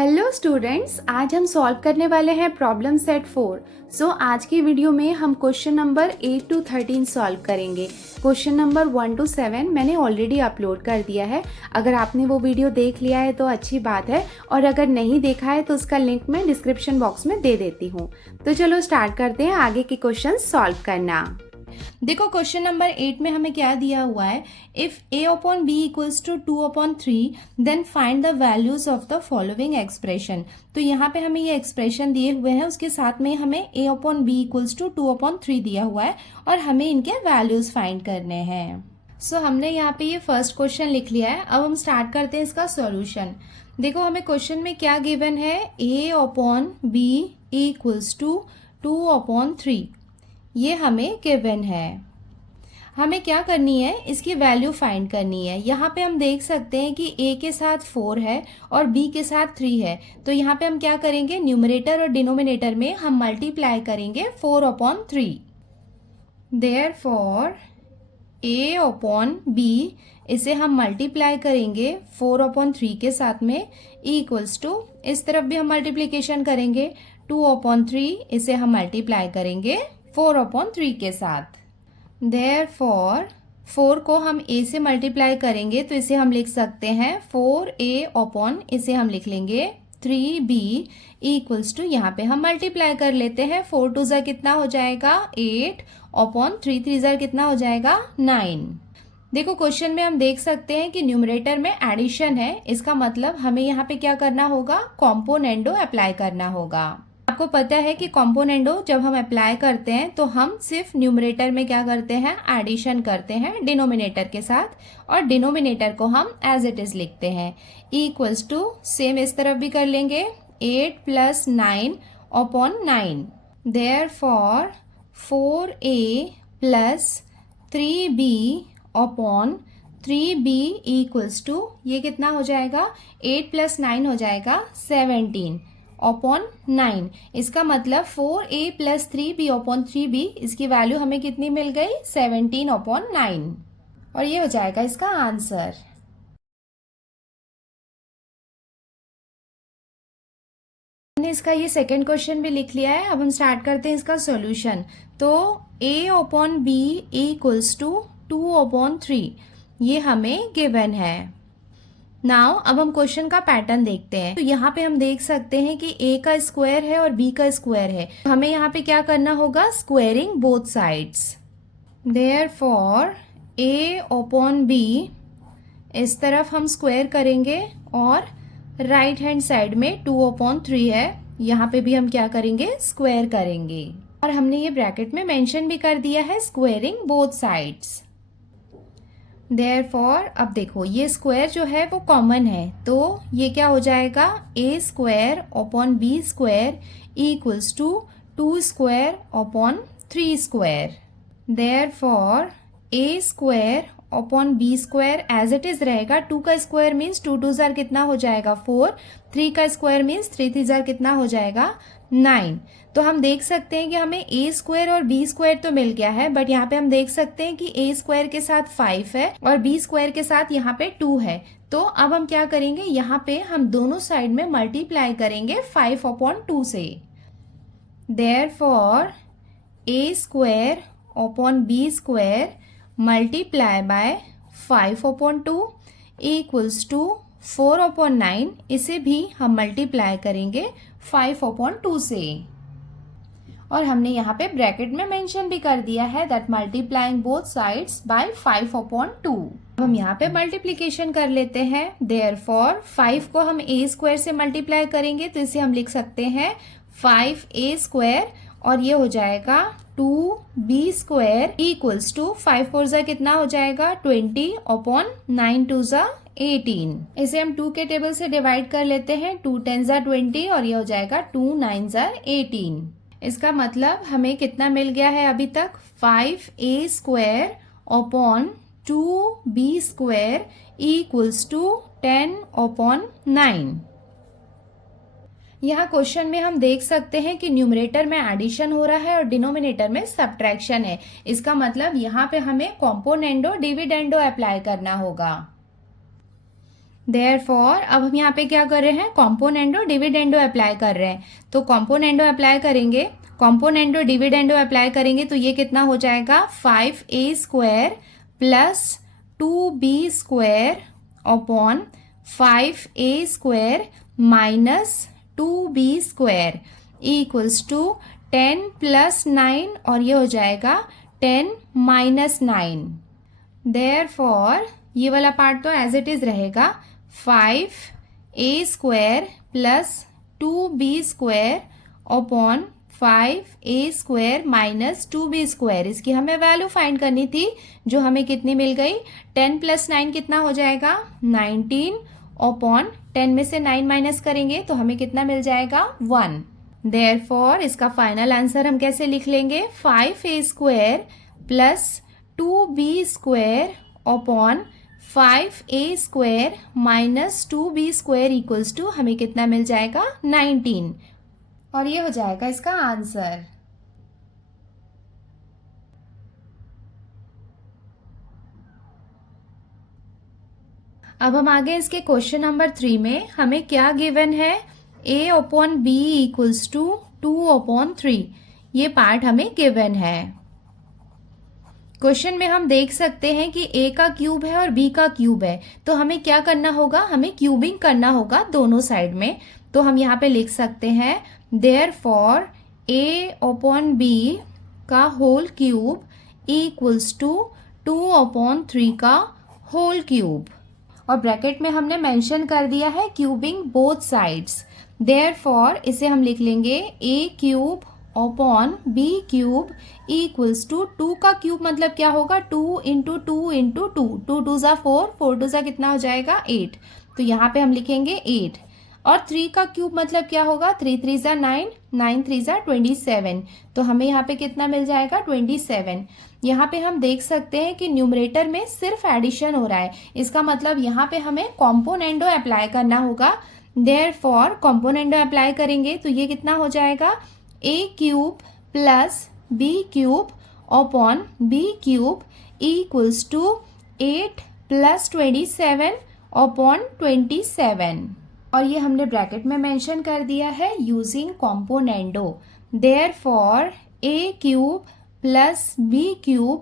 Hello students, आज हम solve करने वाले हैं प्रॉब्लम सेट 4। आज की वीडियो में हम क्वेश्चन नंबर 8 to 13 सॉल्व करेंगे। क्वेश्चन नंबर 1 to 7 मैंने ऑलरेडी अपलोड कर दिया है। अगर आपने वो वीडियो देख लिया है तो अच्छी बात है, और अगर नहीं देखा है तो उसका लिंक मैं डिस्क्रिप्शन बॉक्स में दे देती हूँ। तो चलो स्टार्ट करते हैं आगे के क्वेश्चन सॉल्व करना। देखो क्वेश्चन नंबर 8 में हमें क्या दिया हुआ है, if a upon B equals to 2/3 then find the values of the following expression. तो यहाँ पे हमें ये एक्सप्रेशन दिए हुए हैं, उसके साथ में हमें a upon B equals to 2/3 दिया हुआ है और हमें इनके वैल्यूज फाइंड करने हैं। हमने यहाँ पे ये फर्स्ट क्वेश्चन लिख लिया है। अब हम स्टार्ट करते हैं इसका सॉल्यूशन। देखो हमें क्वेश्चन में क्या गिवन है, a upon B equals to 2/3, ये हमें गिवन है। हमें क्या करनी है, इसकी वैल्यू फाइंड करनी है। यहाँ पे हम देख सकते हैं कि a के साथ 4 है और b के साथ 3 है। तो यहाँ पे हम क्या करेंगे, न्यूमरेटर और डिनोमिनेटर में हम मल्टीप्लाई करेंगे 4/3। देयरफॉर a अपॉन b, इसे हम मल्टीप्लाई करेंगे 4/3 के साथ में, इक्वल्स टू इस तरफ भी हम मल्टीप्लीकेशन करेंगे 2/3, इसे हम मल्टीप्लाई करेंगे 4/3 के साथ। देयरफॉर 4 को हम a से मल्टीप्लाई करेंगे तो इसे हम लिख सकते हैं 4a अपॉन, इसे हम लिख लेंगे 3b इक्वल्स टू, यहाँ पे हम मल्टीप्लाई कर लेते हैं। 4 2 ज़ा कितना हो जाएगा 8 अपॉन 3 3 ज़ा कितना हो जाएगा 9। देखो क्वेश्चन में हम देख सकते हैं कि न्यूमरेटर में एडिशन है, इसका मतलब हमें यहाँ पे क्या करना होगा, कॉम्पोनेंडो अप्लाई करना होगा। आपको पता है कि कॉम्पोनेंडो जब हम अप्लाई करते हैं तो हम सिर्फ न्यूमरेटर में क्या करते हैं, एडिशन करते हैं डिनोमिनेटर के साथ, और डिनोमिनेटर को हम एज इट इज लिखते हैं। इक्वल्स टू सेम इस तरफ भी कर लेंगे 8 + 9 upon 9। Therefore 4a + 3b upon 3b equals to, ये कितना हो जाएगा, 8 + 9 हो जाएगा 17 अपॉन 9। इसका मतलब 4a + 3b अपॉन 3b, इसकी वैल्यू हमें कितनी मिल गई, 17/9, और ये हो जाएगा इसका आंसर। हमने इसका ये सेकंड क्वेश्चन भी लिख लिया है। अब हम स्टार्ट करते हैं इसका सॉल्यूशन। तो a upon b equals to 2/3, ये हमें गिवन है। नाउ अब हम क्वेश्चन का पैटर्न देखते हैं। तो यहाँ पे हम देख सकते हैं कि a का स्क्वायर है और b का स्क्वायर है। हमें यहाँ पे क्या करना होगा, squaring both sides. Therefore a upon b, इस तरफ हम स्क्वायर करेंगे और राइट हैंड साइड में 2/3 है, यहाँ पे भी हम क्या करेंगे, स्क्वायर करेंगे। और हमने ये ब्रैकेट में मेंशन भी कर दिया है स्क्वायरिंग बोथ साइड्स। देयरफॉर अब देखो ये स्क्वायर जो है वो कॉमन है, तो ये क्या हो जाएगा, a² upon b² equals to 2² upon 3²। Therefore a² upon b² as it is रहेगा। 2 का स्क्वायर मीन्स 2 2 ज़ार कितना हो जाएगा 4, 3 का स्क्वायर मीन्स 3 3 ज़ार कितना हो जाएगा 9। तो हम देख सकते हैं कि हमें a² और b² तो मिल गया है, बट यहाँ पे हम देख सकते हैं कि a² के साथ 5 है और b² के साथ यहाँ पे 2 है। तो अब हम क्या करेंगे, यहाँ पे हम दोनों साइड में मल्टीप्लाई करेंगे 5/2 से। Therefore a² upon b² multiply by 5/2 equals to 4/9, इसे भी हम मल्टीप्लाई करेंगे 5/2 से। और हमने यहाँ पे ब्रैकेट में मेंशन भी कर दिया है that multiplying both sides by 5/2। अब हम यहाँ पे मल्टीप्लीकेशन कर लेते हैं। देयरफॉर 5 को हम a² से मल्टीप्लाई करेंगे तो इसे हम लिख सकते हैं 5a² और ये हो जाएगा 2b² इक्वल्स टू 5 4 ज़ा कितना हो जाएगा 20 अपॉन 9 2 ज़ा 18। इसे हम 2 के टेबल से डिवाइड कर लेते हैं, 2 10 ज़ा 20 और ये हो जाएगा 2 9 ज़ा 18। इसका मतलब हमें कितना मिल गया है अभी तक, 5a² upon 2b² equals to 10/9। यहाँ क्वेश्चन में हम देख सकते हैं कि न्यूमरेटर में एडिशन हो रहा है और डिनोमिनेटर में सब्ट्रैक्शन है। इसका मतलब यहाँ पे हमें कॉम्पोनेंडो डिविडेंडो अप्लाई करना होगा। देयरफॉर अब हम यहाँ पे क्या कर रहे हैं, कॉम्पोनेंडो डिविडेंडो अप्लाई कर रहे हैं। तो कॉम्पोनेंडो अप्लाई करेंगे, कॉम्पोनेंडो डिविडेंडो अप्लाई करेंगे तो ये कितना हो जाएगा 5a² plus 2b² upon 5a² minus 2b² equals to 10 plus 9 और ये हो जाएगा 10 माइनस 9। देयरफॉर ये वाला पार्ट तो एज इट इज रहेगा, 5a² plus 2b² upon 5a² minus 2b²। इसकी हमें वैल्यू फाइंड करनी थी जो हमें कितनी मिल गई, 10 प्लस 9 कितना हो जाएगा 19 अपॉन 10 में से 9 माइनस करेंगे तो हमें कितना मिल जाएगा 1। देयरफॉर इसका फाइनल आंसर हम कैसे लिख लेंगे, 5a² plus 2b² upon 5a² minus 2b² equals to हमें कितना मिल जाएगा 19 और ये हो जाएगा इसका आंसर। अब हम आगे इसके क्वेश्चन नंबर 3 में हमें क्या गिवन है, a upon b equals to 2/3। ये पार्ट हमें गिवन है। क्वेश्चन में हम देख सकते हैं कि a का क्यूब है और b का क्यूब है, तो हमें क्या करना होगा, हमें क्यूबिंग करना होगा दोनों साइड में। तो हम यहाँ पे लिख सकते हैं देयरफॉर a अपॉन b का होल क्यूब इक्वल्स टू 2/3 का होल क्यूब, और ब्रैकेट में हमने मेंशन कर दिया है क्यूबिंग बोथ साइड्स। देयरफॉर इसे हम लिख लेंगे a³ upon b³ equals to 2 का क्यूब मतलब क्या होगा, 2 इंटू 2 इंटू 2, 2 2 ज़ा 4, 4 2 ज़ा कितना हो जाएगा 8। तो यहाँ पे हम लिखेंगे 8। और 3 का क्यूब मतलब क्या होगा, 3 3 ज़ा 9, 9 3 ज़ा 27। तो हमें यहाँ पे कितना मिल जाएगा 27। यहाँ पे हम देख सकते हैं कि न्यूमरेटर में सिर्फ एडिशन हो रहा है, इसका मतलब यहाँ पे हमें कॉम्पोनेंडो अप्लाई करना होगा। देयरफॉर कॉम्पोनेंडो अप्लाई करेंगे तो ये कितना हो जाएगा, a³ plus b³ upon b³ equals to 8 plus 27 upon 27, और ये हमने ब्रैकेट में मेंशन कर दिया है using componendo. Therefore a³ plus b³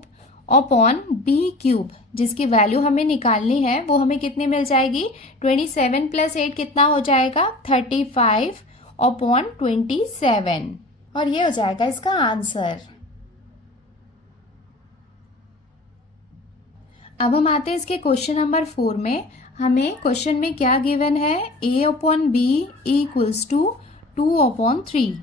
upon b³ जिसकी वैल्यू हमें निकालनी है वो हमें कितनी मिल जाएगी, 27 प्लस 8 कितना हो जाएगा 35 अपॉन 27, और ये हो जाएगा इसका आंसर। अब हम आते हैं इसके क्वेश्चन नंबर 4 में। हमें क्वेश्चन में क्या गिवन है, a upon b equals to 2/3।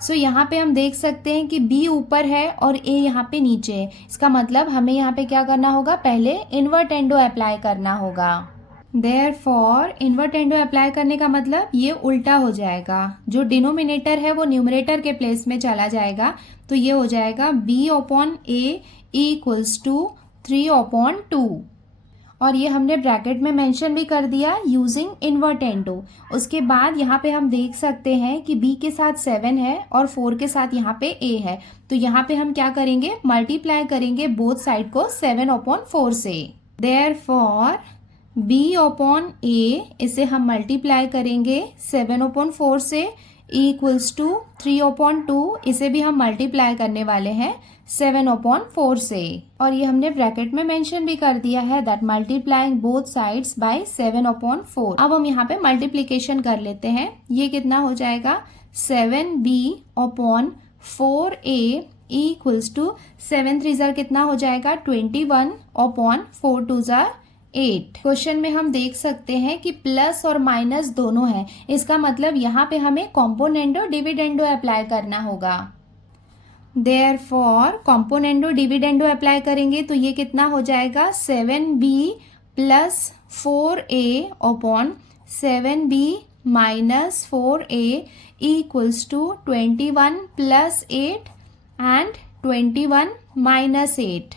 So यहाँ पे हम देख सकते हैं कि b ऊपर है और a यहाँ पे नीचे है, इसका मतलब हमें यहाँ पे क्या करना होगा, पहले इन्वर्टेंडो अप्लाई करना होगा। देयरफॉर इन्वर्टेंडो अप्लाई करने का मतलब ये उल्टा हो जाएगा, जो डिनोमिनेटर है वो न्यूमरेटर के प्लेस में चला जाएगा। तो ये हो जाएगा b upon a equals to 3/2, और ये हमने ब्रैकेट में मेंशन भी कर दिया यूजिंग इन्वर्टेंडो। उसके बाद यहाँ पे हम देख सकते हैं कि b के साथ 7 है और 4 के साथ यहाँ पे a है, तो यहाँ पे हम क्या करेंगे, मल्टीप्लाई करेंगे बोथ साइड को 7/4 से। देयरफॉर b अपॉन a इसे हम मल्टीप्लाई करेंगे 7/4 से इक्वल्स टू 3/2, इसे भी हम मल्टीप्लाई करने वाले हैं 7/4 से, और ये हमने ब्रैकेट में मेंशन भी कर दिया है that multiplying both sides by 7/4। अब हम यहाँ पे मल्टीप्लीकेशन कर लेते हैं, ये कितना हो जाएगा 7b upon 4a equals to 7 3 ज़ा कितना हो जाएगा 21 अपॉन 4 2 ज़ा 8। क्वेश्चन में हम देख सकते हैं कि प्लस और माइनस दोनों है, इसका मतलब यहाँ पे हमें कॉम्पोनेंडो डिविडेंडो अप्लाई करना होगा। देयरफॉर कॉम्पोनेंडो डिविडेंडो अप्लाई करेंगे तो ये कितना हो जाएगा 7b plus 4a upon 7b minus 4a equals to 21 plus 8 and 21 minus 8,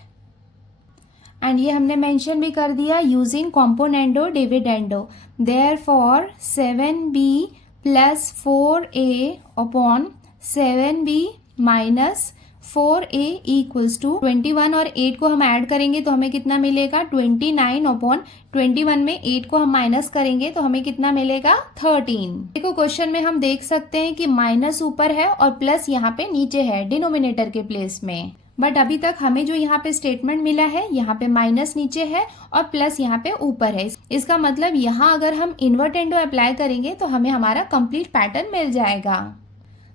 and ये हमने मेंशन भी कर दिया using componendo dividendo. Therefore 7b plus 4a upon 7b minus 4a equals to 21 और 8 को हम ऐड करेंगे तो हमें कितना मिलेगा 29 अपॉन 21 में 8 को हम माइनस करेंगे तो हमें कितना मिलेगा 13। देखो क्वेश्चन में हम देख सकते हैं कि माइनस ऊपर है और प्लस यहाँ पे नीचे है डिनोमिनेटर के प्लेस में, बट अभी तक हमें जो यहाँ पे स्टेटमेंट मिला है यहाँ पे माइनस नीचे है और प्लस यहाँ पे ऊपर है। इसका मतलब यहाँ अगर हम इन्वर्टेंडो अप्लाई करेंगे तो हमें हमारा कंप्लीट पैटर्न मिल जाएगा।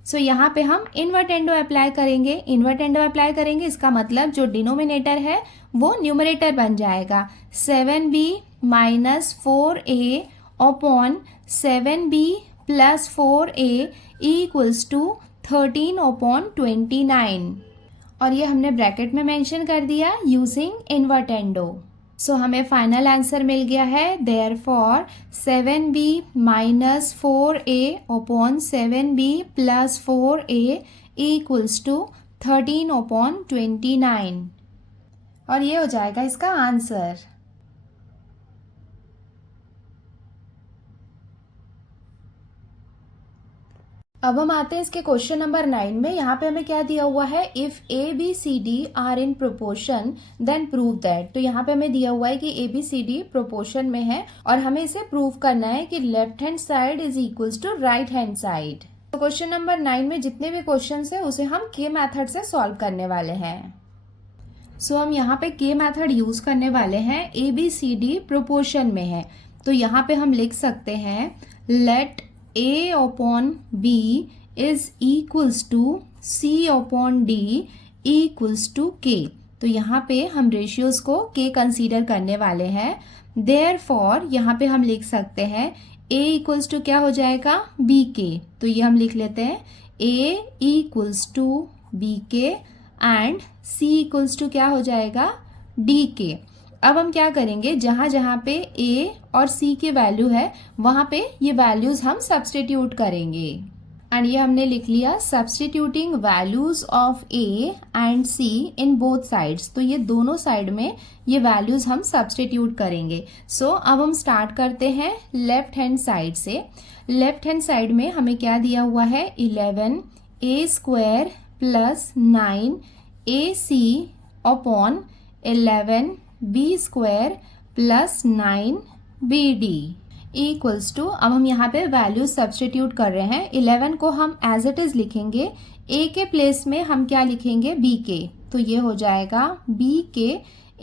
सो यहाँ पे हम इन्वर्टेंडो अप्लाई करेंगे, इसका मतलब जो डिनोमिनेटर है वो न्यूमरेटर बन जाएगा। 7b minus 4a upon 7b plus 4a equals to 13 upon 29 और ये हमने ब्रैकेट में मेंशन कर दिया यूजिंग इन्वर्टेंडो। सो हमें फाइनल आंसर मिल गया है therefore 7b minus 4a upon 7b plus 4a equals to 13 upon 29 और ये हो जाएगा इसका आंसर। अब हम आते हैं इसके क्वेश्चन नंबर 9 में। यहाँ पे हमें क्या दिया हुआ है, if A B C D are in proportion then prove that. तो यहाँ पे हमें दिया हुआ है कि A B C D proportion में है और हमें इसे प्रूव करना है कि left hand side is equals to right hand side. तो क्वेश्चन नंबर 9 में जितने भी क्वेश्चन है उसे हम के मेथड से सॉल्व करने वाले हैं। सो हम यहाँ पे के मेथड यूज करने वाले हैं। A B C D proportion में है तो यहाँ पे हम लिख सकते हैं let a upon b is equals to c upon d equals to k। तो यहाँ पे हम रेशियोज को k कंसीडर करने वाले हैं। देयरफॉर यहाँ पे हम लिख सकते हैं a इक्वल्स टू क्या हो जाएगा b k। तो ये हम लिख लेते हैं a equals to b k and c equals to क्या हो जाएगा d k। अब हम क्या करेंगे, जहां जहां पे a और c की वैल्यू है वहां पे ये वैल्यूज हम सब्स्टिट्यूट करेंगे एंड ये हमने लिख लिया substituting values of a and c in both sides. तो ये दोनों साइड में ये वैल्यूज हम सब्स्टिट्यूट करेंगे। सो अब हम स्टार्ट करते हैं लेफ्ट हैंड साइड से। लेफ्ट हैंड साइड में हमें क्या दिया हुआ है 11a square plus 9ac upon 11 B square plus 9 B D equals to, अब हम यहाँ पे वैल्यू सब्स्टिट्यूट कर रहे हैं। 11 को हम एज इट इज लिखेंगे, a के प्लेस में हम क्या लिखेंगे b के। तो ये हो जाएगा b के,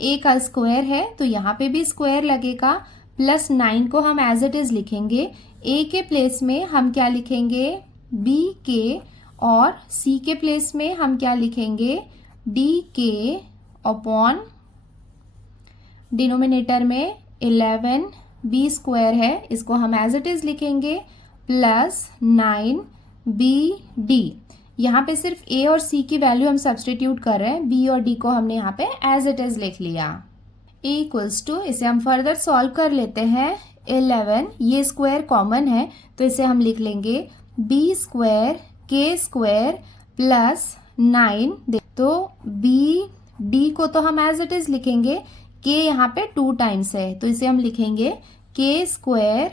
a का स्क्वायर है तो यहाँ पे भी स्क्वायर लगेगा, प्लस 9 को हम एज इट इज लिखेंगे, a के प्लेस में हम क्या लिखेंगे b के और c के प्लेस में हम क्या लिखेंगे d के अपॉन डिनोमिनेटर में 11 बी स्क्वायर है इसको हम एज इट इज लिखेंगे प्लस 9 बी डी। यहाँ पे सिर्फ a और c की वैल्यू हम सब्स्टिट्यूट कर रहे हैं, b और d को हमने यहाँ पे एज इट इज लिख लिया इक्वल्स टू। इसे हम फर्दर सॉल्व कर लेते हैं। 11 ये स्क्वायर कॉमन है तो इसे हम लिख लेंगे b square k square plus 9। तो b d को तो हम एज इट इज लिखेंगे, k यहाँ पे 2 टाइम्स है तो इसे हम लिखेंगे k square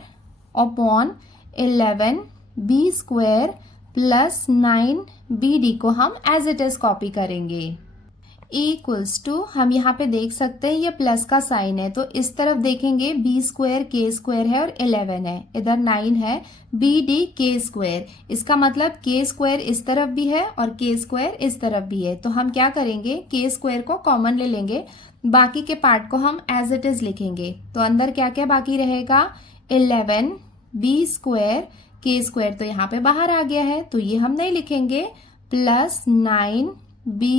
upon 11 b square plus 9 B D को हम एज इट इज कॉपी करेंगे इक्वल्स टू। हम यहाँ पे देख सकते हैं ये प्लस का साइन है तो इस तरफ देखेंगे b स्क्वायर k स्क्वायर है और 11 है, इधर 9 है, b डी k स्क्वायर। इसका मतलब k स्क्वायर इस तरफ भी है और k स्क्वायर इस तरफ भी है तो हम क्या करेंगे k स्क्वायर को कॉमन ले लेंगे, बाकी के पार्ट को हम एज इट इज लिखेंगे। तो अंदर क्या क्या बाकी रहेगा 11 b स्क्वायर k स्क्वायर तो यहाँ पे बाहर आ गया है तो ये हम नहीं लिखेंगे, plus 9 b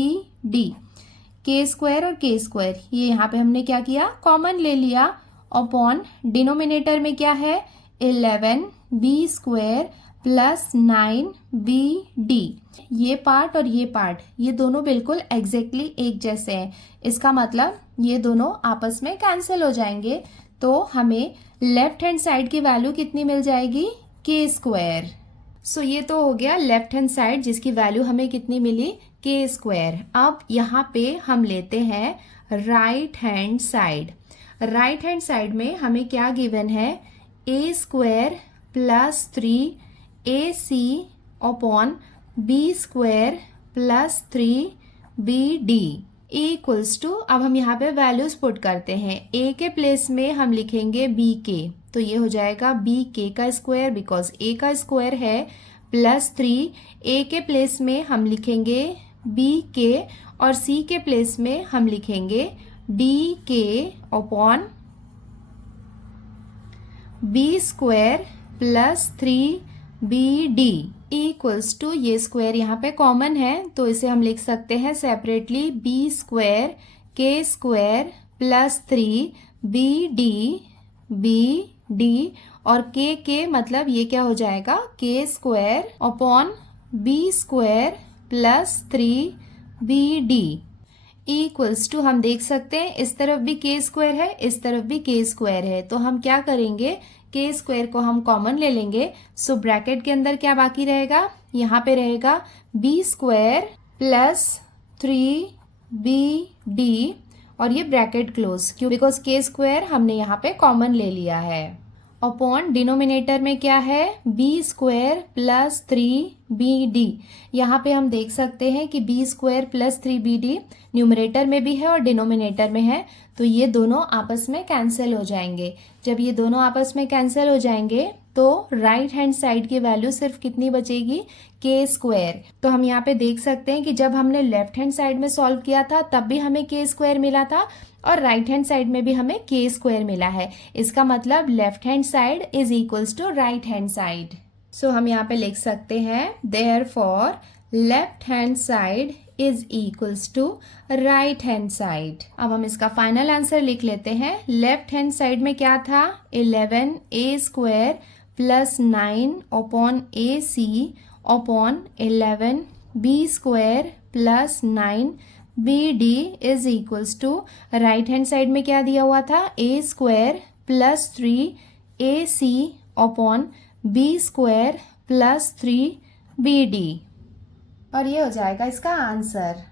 D k square और k स्क्वायर ये यहाँ पे हमने क्या किया कॉमन ले लिया अपॉन डिनोमिनेटर में क्या है 11 b square plus 9 B D. ये पार्ट और ये पार्ट ये दोनों बिल्कुल एग्जैक्टली एक जैसे हैं, इसका मतलब ये दोनों आपस में कैंसिल हो जाएंगे तो हमें लेफ्ट हैंड साइड की वैल्यू कितनी मिल जाएगी k स्क्वायर। सो ये तो हो गया लेफ्ट हैंड साइड जिसकी वैल्यू हमें कितनी मिली k स्क्वायर। अब यहाँ पे हम लेते हैं right hand side. Right hand side में हमें क्या गिवन है a square plus 3 ac upon b square +3BD equals to, अब हम यहाँ पे वैल्यूज पुट करते हैं। ए के प्लेस में हम लिखेंगे बी के, तो ये हो जाएगा बी के का स्क्वायर बिकॉज ए का स्क्वायर है +3। ए के प्लेस में हम लिखेंगे बी के और सी के प्लेस में हम लिखेंगे D K upon B² +3BD equals to, ये स्क्वायर यहाँ पे कॉमन है तो इसे हम लिख सकते हैं सेपरेटली B² K² +3BD और के मतलब ये क्या हो जाएगा K² upon B² +3BD equals to, हम देख सकते हैं इस तरफ भी K² है, इस तरफ भी K² है, तो हम क्या करेंगे K² को हम कॉमन ले लेंगे। सो ब्रैकेट के अंदर क्या बाकी रहेगा, यहाँ पे रहेगा B² +3BD और ये ब्रैकेट क्लोज, क्यों, बिकॉज K² हमने यहाँ पे कॉमन ले लिया है। अपॉन डिनोमिनेटर में क्या है B² +3BD। यहाँ पे हम देख सकते हैं कि B² +3BD न्यूमरेटर में भी है और डिनोमिनेटर में है, तो ये दोनों आपस में कैंसिल हो जाएंगे। जब ये दोनों आपस में कैंसिल हो जाएंगे तो राइट हैंड साइड की वैल्यू सिर्फ कितनी बचेगी K²। तो हम यहाँ पे देख सकते हैं कि जब हमने लेफ्ट हैंड साइड में सॉल्व किया था तब भी हमें K² मिला था और राइट हैंड साइड में भी हमें K² मिला है। इसका मतलब left hand side is equals to right hand side. So हम यहाँ पे लिख सकते हैं therefore left hand side is equals to right hand side. अब हम इसका फाइनल आंसर लिख लेते हैं। लेफ्ट हैंड साइड में क्या था 11A² +9 upon AC upon 11B² +9BD is equals to, right hand side में क्या दिया हुआ था A² +3AC upon B² +3BD और ये हो जाएगा इसका आंसर।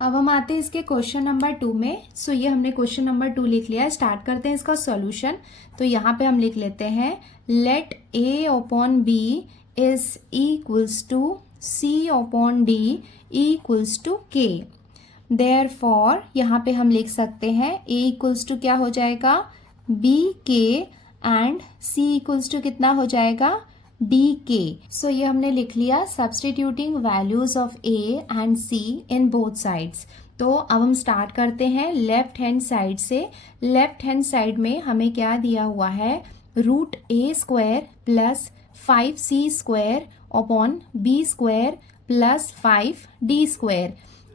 अब हम आते हैं इसके क्वेश्चन नंबर 2 में। सो ये हमने क्वेश्चन नंबर 2 लिख लिया है। स्टार्ट करते हैं इसका सॉल्यूशन। तो यहाँ पे हम लिख लेते हैं let A upon B is equals to C upon D equals to K। Therefore यहाँ पे हम लिख सकते हैं A इक्वल्स टू क्या हो जाएगा BK and C equals to कितना हो जाएगा DK। सो ये हमने लिख लिया substituting values of A and C in both sides. तो अब हम स्टार्ट करते हैं लेफ्ट हैंड साइड से। लेफ्ट हैंड साइड में हमें क्या दिया हुआ है √A² +5C² upon B² +5D²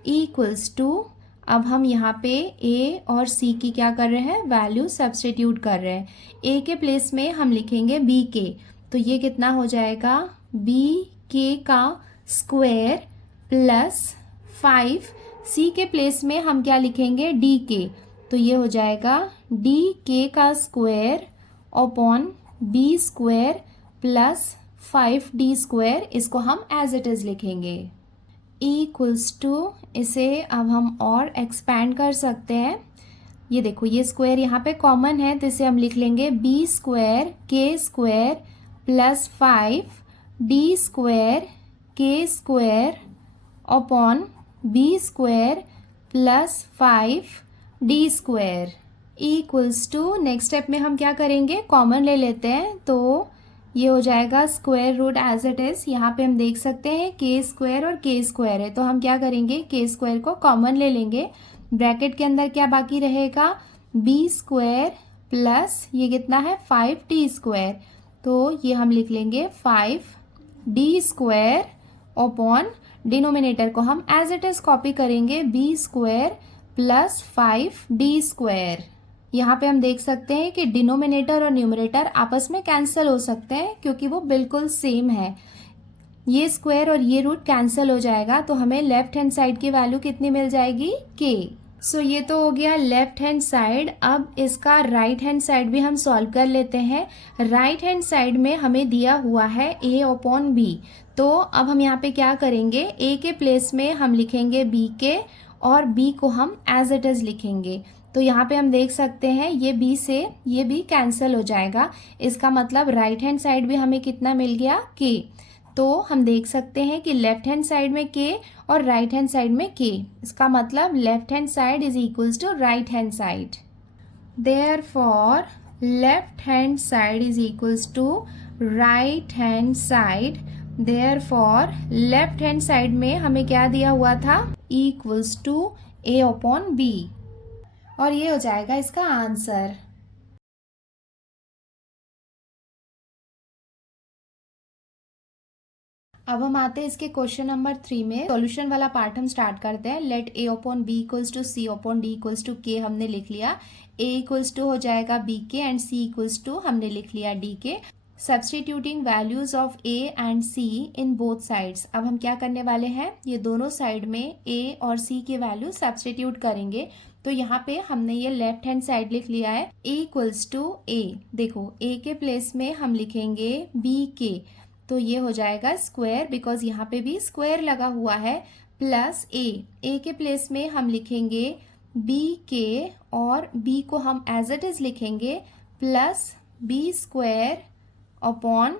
equals to, अब हम यहाँ पे A और C की क्या कर रहे हैं वैल्यू सब्स्टिट्यूट कर रहे हैं। A के प्लेस में हम लिखेंगे BK, तो ये कितना हो जाएगा BK का स्क्वायर +5। C के प्लेस में हम क्या लिखेंगे DK, तो ये हो जाएगा DK का स्क्वायर अपॉन B² +5D²। इसको हम एज इट इज लिखेंगे इक्वल्स टू, इसे अब हम और एक्सपैंड कर सकते हैं। ये देखो ये स्क्वायर यहाँ पे कॉमन है तो इसे हम लिख लेंगे B² K² +5D² K² upon B² +5D² equals to, next step में हम क्या करेंगे कॉमन ले लेते हैं, तो ये हो जाएगा square root as it is. यहाँ पे हम देख सकते हैं K² और K² है, तो हम क्या करेंगे K² को कॉमन ले लेंगे। ब्रैकेट के अंदर क्या बाकी रहेगा B² प्लस ये कितना है 5D², तो ये हम लिख लेंगे 5D² अपॉन डिनोमिनेटर को हम एज इट इज कॉपी करेंगे B² +5D²। यहाँ पे हम देख सकते हैं कि डिनोमिनेटर और न्यूमरेटर आपस में कैंसिल हो सकते हैं क्योंकि वो बिल्कुल सेम है। ये स्क्वायर और ये रूट कैंसिल हो जाएगा तो हमें लेफ्ट हैंड साइड की वैल्यू कितनी मिल जाएगी K। सो ये तो हो गया लेफ्ट हैंड साइड। अब इसका राइट हैंड साइड भी हम सॉल्व कर लेते हैं। राइट हैंड साइड में हमें दिया हुआ है A अपॉन B, तो अब हम यहाँ पे क्या करेंगे A के प्लेस में हम लिखेंगे BK और B को हम एज इट इज लिखेंगे। तो यहाँ पे हम देख सकते हैं ये b से ये b कैंसिल हो जाएगा। इसका मतलब राइट हैंड साइड भी हमें कितना मिल गया, k। तो हम देख सकते हैं कि लेफ्ट हैंड साइड में k और राइट हैंड साइड में k। इसका मतलब left hand side is equals to right hand side. Therefore, left hand side is equals to right hand side. Therefore, left hand side में हमें क्या दिया हुआ था, equals to a upon b। और ये हो जाएगा इसका आंसर। अब हम आते हैं इसके क्वेश्चन नंबर 3 में। सॉल्यूशन वाला पार्ट हम स्टार्ट करते हैं। Let a upon b equals to c upon d equals to k हमने लिख लिया। a इक्वल्स टू हो जाएगा b के एंड c इक्वल्स टू हमने लिख लिया d के। Substituting values of a and c in both sides. अब हम क्या करने वाले हैं, ये दोनों साइड में a और c की वैल्यू सब्सटीट्यूट करेंगे। तो यहाँ पे हमने ये लेफ्ट हैंड साइड लिख लिया है a इक्वल्स टू a। देखो a के प्लेस में हम लिखेंगे b के, तो ये हो जाएगा स्क्वायर, बिकॉज यहाँ पे भी स्क्वायर लगा हुआ है, प्लस ए के प्लेस में हम लिखेंगे बी के और बी को हम एज इट इज लिखेंगे प्लस बी स्क्वायर अपॉन,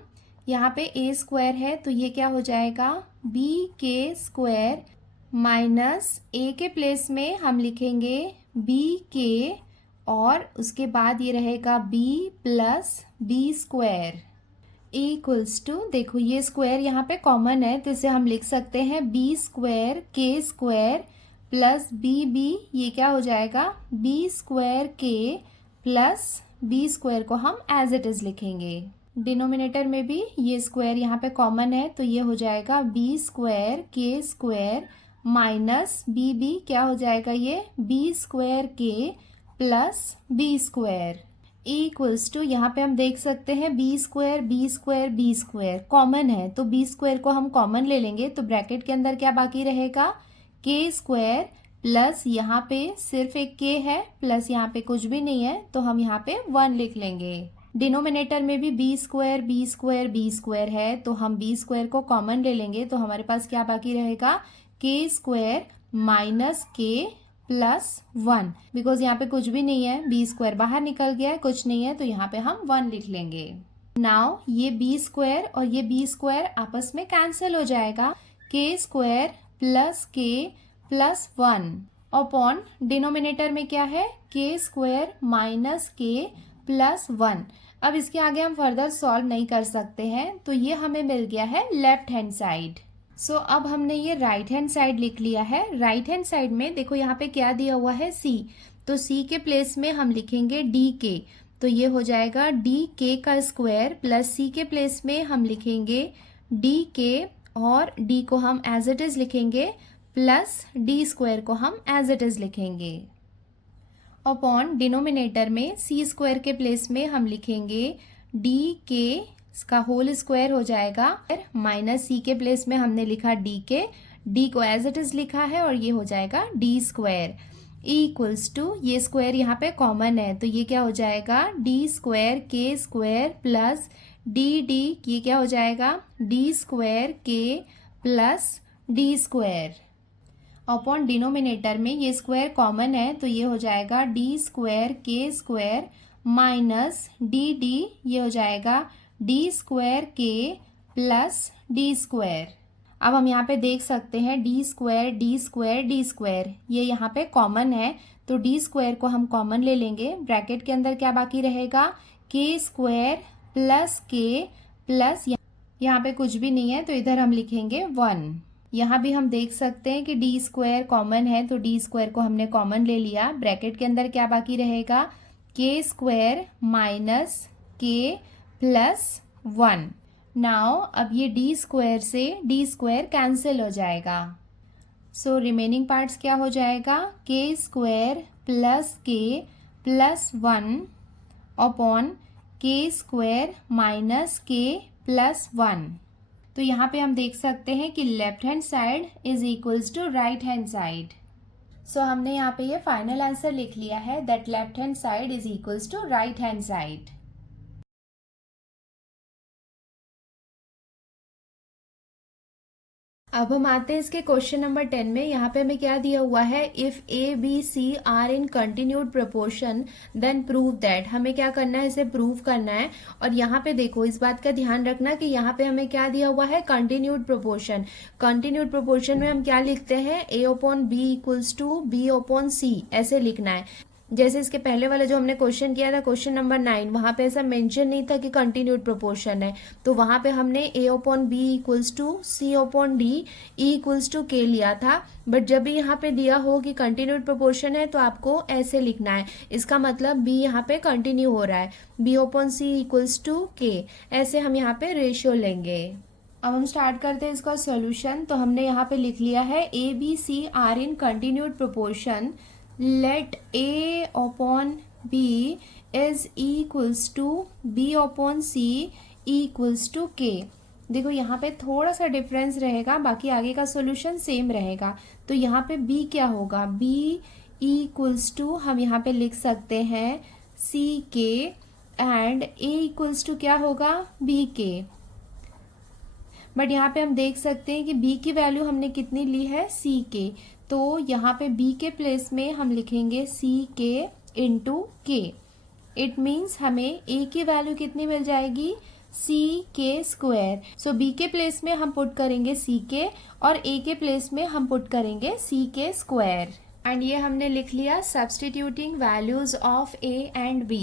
यहाँ पे ए स्क्वायर है तो ये क्या हो जाएगा बी के स्क्वायर माइनस ए के प्लेस में हम लिखेंगे बी के और उसके बाद ये रहेगा B plus B square equals to, देखो ये स्क्वायर यहाँ पे कॉमन है तो इसे हम लिख सकते हैं B square K square plus B, ये क्या हो जाएगा B square K plus B square को हम एज इट इज लिखेंगे। डिनोमिनेटर में भी ये स्क्वायर यहाँ पे कॉमन है तो ये हो जाएगा B square K square minus B क्या हो जाएगा ये B square K plus B square equals to, यहाँ पे हम देख सकते हैं बी स्क्वायर कॉमन है तो बी स्क्वायर को हम कॉमन ले लेंगे तो ब्रैकेट के अंदर क्या बाकी रहेगा के स्क्वायर प्लस यहाँ पे सिर्फ एक के है प्लस यहाँ पे कुछ भी नहीं है तो हम यहाँ पे 1 लिख लेंगे। डिनोमिनेटर में भी बी स्क्वायर है तो हम बी स्क्वायर को कॉमन ले लेंगे तो हमारे पास क्या बाकी रहेगा k square minus k plus 1, because यहाँ पे कुछ भी नहीं है, बी स्क्वायर बाहर निकल गया है, कुछ नहीं है तो यहाँ पे हम 1 लिख लेंगे। नाउ ये बी स्क्वायर और ये बी स्क्वायर आपस में कैंसिल हो जाएगा, k square plus k plus 1 upon denominator में क्या है के स्क्वायर माइनस के प्लस 1। अब इसके आगे हम फर्दर सॉल्व नहीं कर सकते हैं तो ये हमें मिल गया है लेफ्ट हैंड साइड। सो अब हमने ये राइट हैंड साइड लिख लिया है। राइट हैंड साइड में देखो यहाँ पे क्या दिया हुआ है c, तो c के प्लेस में हम लिखेंगे डी के, तो ये हो जाएगा डी के का स्क्वायर प्लस c के प्लेस में हम लिखेंगे डी के और d को हम एज इट इज लिखेंगे प्लस डी स्क्वायर को हम एज इट इज लिखेंगे अपॉन डिनोमिनेटर में c स्क्वायर के प्लेस में हम लिखेंगे डी के इसका होल स्क्वायर हो जाएगा माइनस सी के प्लेस में हमने लिखा डी के, डी को एज इट इज लिखा है और ये हो जाएगा डी स्क्वायर इक्वल्स टू, ये स्क्वायर यहाँ पे कॉमन है तो ये क्या हो जाएगा D square K square plus D ये क्या हो जाएगा D square K plus D square upon denominator में ये स्क्वायर कॉमन है तो ये हो जाएगा D square K square minus D ये हो जाएगा D square K plus D square. अब हम यहाँ पे देख सकते हैं डी स्क्वायर ये यहाँ पे कॉमन है तो डी स्क्वायर को हम कॉमन ले लेंगे। ब्रैकेट के अंदर क्या बाकी रहेगा k square plus k plus यहाँ पे कुछ भी नहीं है तो इधर हम लिखेंगे 1। यहाँ भी हम देख सकते हैं कि डी स्क्वायर कॉमन है तो डी स्क्वायर को हमने कॉमन ले लिया। ब्रैकेट के अंदर क्या बाकी रहेगा k square minus k plus 1। Now अब ये डी स्क्वायर से डी स्क्वायर कैंसिल हो जाएगा सो रिमेनिंग पार्ट्स क्या हो जाएगा k square plus k plus 1 upon k square minus k plus 1। तो यहाँ पे हम देख सकते हैं कि left hand side is equals to right hand side. So हमने यहाँ पे ये फाइनल आंसर लिख लिया है that left hand side is equals to right hand side. अब हम आते हैं इसके क्वेश्चन नंबर 10 में। यहाँ पे हमें क्या दिया हुआ है, if A B C are in continued proportion then prove that. हमें क्या करना है, इसे प्रूव करना है। और यहाँ पे देखो, इस बात का ध्यान रखना कि यहाँ पे हमें क्या दिया हुआ है, कंटिन्यूड प्रोपोर्शन। कंटिन्यूड प्रोपोर्शन में हम क्या लिखते हैं, A upon B equals to B upon C, ऐसे लिखना है। जैसे इसके पहले वाला जो हमने क्वेश्चन किया था, क्वेश्चन नंबर 9, वहां पे ऐसा मेंशन नहीं था कि कंटिन्यूड प्रोपोर्शन है, तो वहां पे हमने A upon B equals to C upon D E equals to K लिया था। बट जब भी यहाँ पे दिया हो कि कंटिन्यूड प्रोपोर्शन है तो आपको ऐसे लिखना है। इसका मतलब बी यहाँ पे कंटिन्यू हो रहा है, B upon C equals to K, ऐसे हम यहाँ पे रेशियो लेंगे। अब हम स्टार्ट करते हैं इसका सॉल्यूशन। तो हमने यहाँ पे लिख लिया है, a B C are in continued proportion, let a upon b is equals to b upon c equals to k। देखो यहाँ पे थोड़ा सा डिफरेंस रहेगा, बाकी आगे का सॉल्यूशन सेम रहेगा। तो यहाँ पे b क्या होगा, b equals to हम यहाँ पे लिख सकते हैं c k, and a equals to क्या होगा, b k। बट यहाँ पे हम देख सकते हैं कि b की वैल्यू हमने कितनी ली है, c k। तो यहाँ पे b के प्लेस में हम लिखेंगे सी के इंटू के। इट मीन्स हमें a की वैल्यू कितनी मिल जाएगी, सी के स्क्वायर। सो b के प्लेस में हम पुट करेंगे सी के, और a के प्लेस में हम पुट करेंगे सी के स्क्वायर। एंड ये हमने लिख लिया substituting values of a and b।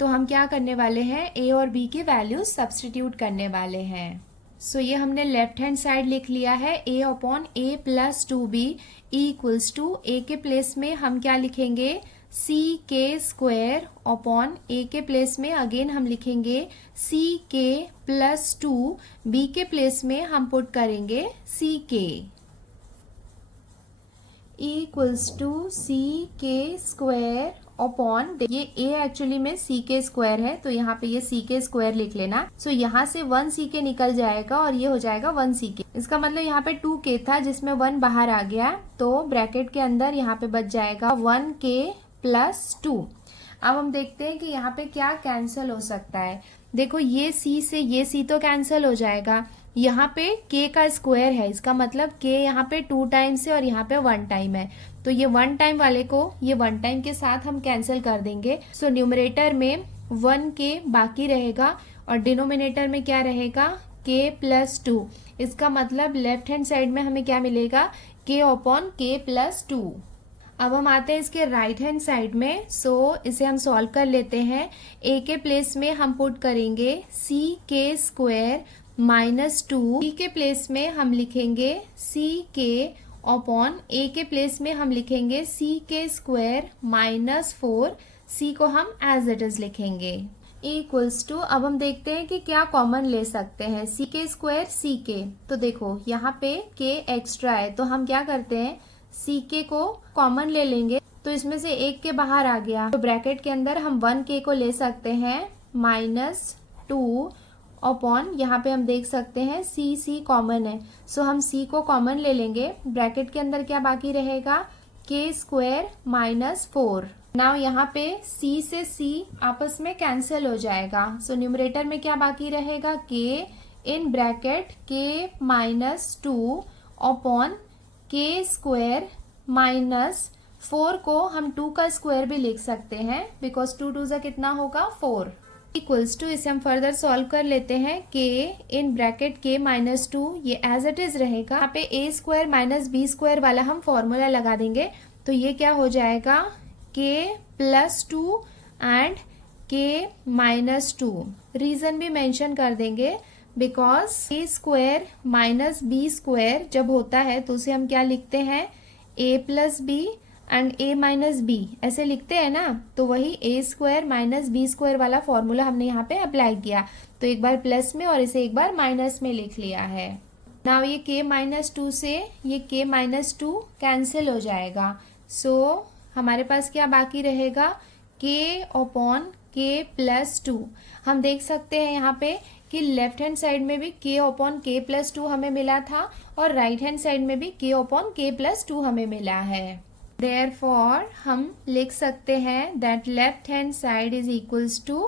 तो हम क्या करने वाले हैं, a और b की वैल्यूज सब्सटीट्यूट करने वाले हैं। सो ये हमने लेफ्ट हैंड साइड लिख लिया है, a upon A plus 2b equals to, A के प्लेस में हम क्या लिखेंगे, सी के स्क्वायर अपॉन ए के प्लेस में अगेन हम लिखेंगे सी के प्लस 2, बी के प्लेस में हम पुट करेंगे सी के इक्वल्स टू सी के स्क्वायर अपॉन, ये a एक्चुअली में सी के स्क्वायर है, तो यहाँ पे ये सी के स्क्वायर लिख लेना। सो यहाँ से 1 सी के निकल जाएगा और ये हो जाएगा 1 सी के। इसका मतलब यहाँ पे 2 के था जिसमें 1 बाहर आ गया, तो ब्रैकेट के अंदर यहाँ पे बच जाएगा 1 के प्लस 2। अब हम देखते हैं कि यहाँ पे क्या कैंसिल हो सकता है। देखो ये c से ये c तो कैंसिल हो जाएगा, यहाँ पे k का स्क्वायर है, इसका मतलब k यहाँ पे 2 टाइम्स है और यहाँ पे 1 टाइम है, तो ये 1 टाइम वाले को ये 1 टाइम के साथ हम कैंसिल कर देंगे। सो न्यूमरेटर में 1k बाकी रहेगा और डिनोमिनेटर में क्या रहेगा, k प्लस 2। इसका मतलब लेफ्ट हैंड साइड में हमें क्या मिलेगा, k अपॉन k प्लस 2। अब हम आते हैं इसके राइट हैंड साइड में। सो इसे हम सॉल्व कर लेते हैं। a के प्लेस में हम पुट करेंगे सी के स्क्वायर माइनस 2, b के प्लेस में हम लिखेंगे सी के अपॉन a के प्लेस में हम लिखेंगे सी के स्क्वायर माइनस 4, c को हम एज इट इज लिखेंगे इक्वल्स टू। अब हम देखते हैं कि क्या कॉमन ले सकते हैं, सी के स्क्वायर सी के। तो देखो यहाँ पे k एक्स्ट्रा है, तो हम क्या करते हैं, सी के को कॉमन ले लेंगे, तो इसमें से एक के बाहर आ गया, तो ब्रैकेट के अंदर हम 1k को ले सकते हैं माइनस 2 अपॉन, यहाँ पे हम देख सकते हैं सी कॉमन है, सो हम c को कॉमन ले लेंगे। ब्रैकेट के अंदर क्या बाकी रहेगा, k स्क्वायर माइनस 4। नाउ यहाँ पे c से c आपस में कैंसिल हो जाएगा, सो न्यूमरेटर में क्या बाकी रहेगा, k in bracket k minus 2 upon k square minus 4 को हम 2 का स्क्वायर भी लिख सकते हैं, बिकॉज 2 2 जा कितना होगा 4 इक्वल्स टू। इसे हम फर्दर सॉल्व कर लेते हैं, k in bracket k minus 2, ये एज इट इज रहेगा। यहाँ पे a square minus b square वाला हम फॉर्मूला लगा देंगे, तो ये क्या हो जाएगा, k plus 2 and k minus 2। Reason भी मेंशन कर देंगे, because a square minus b square जब होता है तो उसे हम क्या लिखते हैं, a plus b and a minus b, ऐसे लिखते हैं ना। तो वही a square minus b square वाला फॉर्मूला हमने यहाँ पे अप्लाई किया, तो एक बार प्लस में और इसे एक बार माइनस में लिख लिया है। नाउ ये k माइनस 2 से ये k माइनस 2 कैंसिल हो जाएगा, सो हमारे पास क्या बाकी रहेगा, k अपॉन k प्लस 2। हम देख सकते हैं यहाँ पे कि लेफ्ट हैंड साइड में भी k अपॉन k प्लस 2 हमें मिला था और राइट हैंड साइड में भी k अपॉन k प्लस 2 हमें मिला है। Therefore हम लिख सकते हैं that left hand side is equals to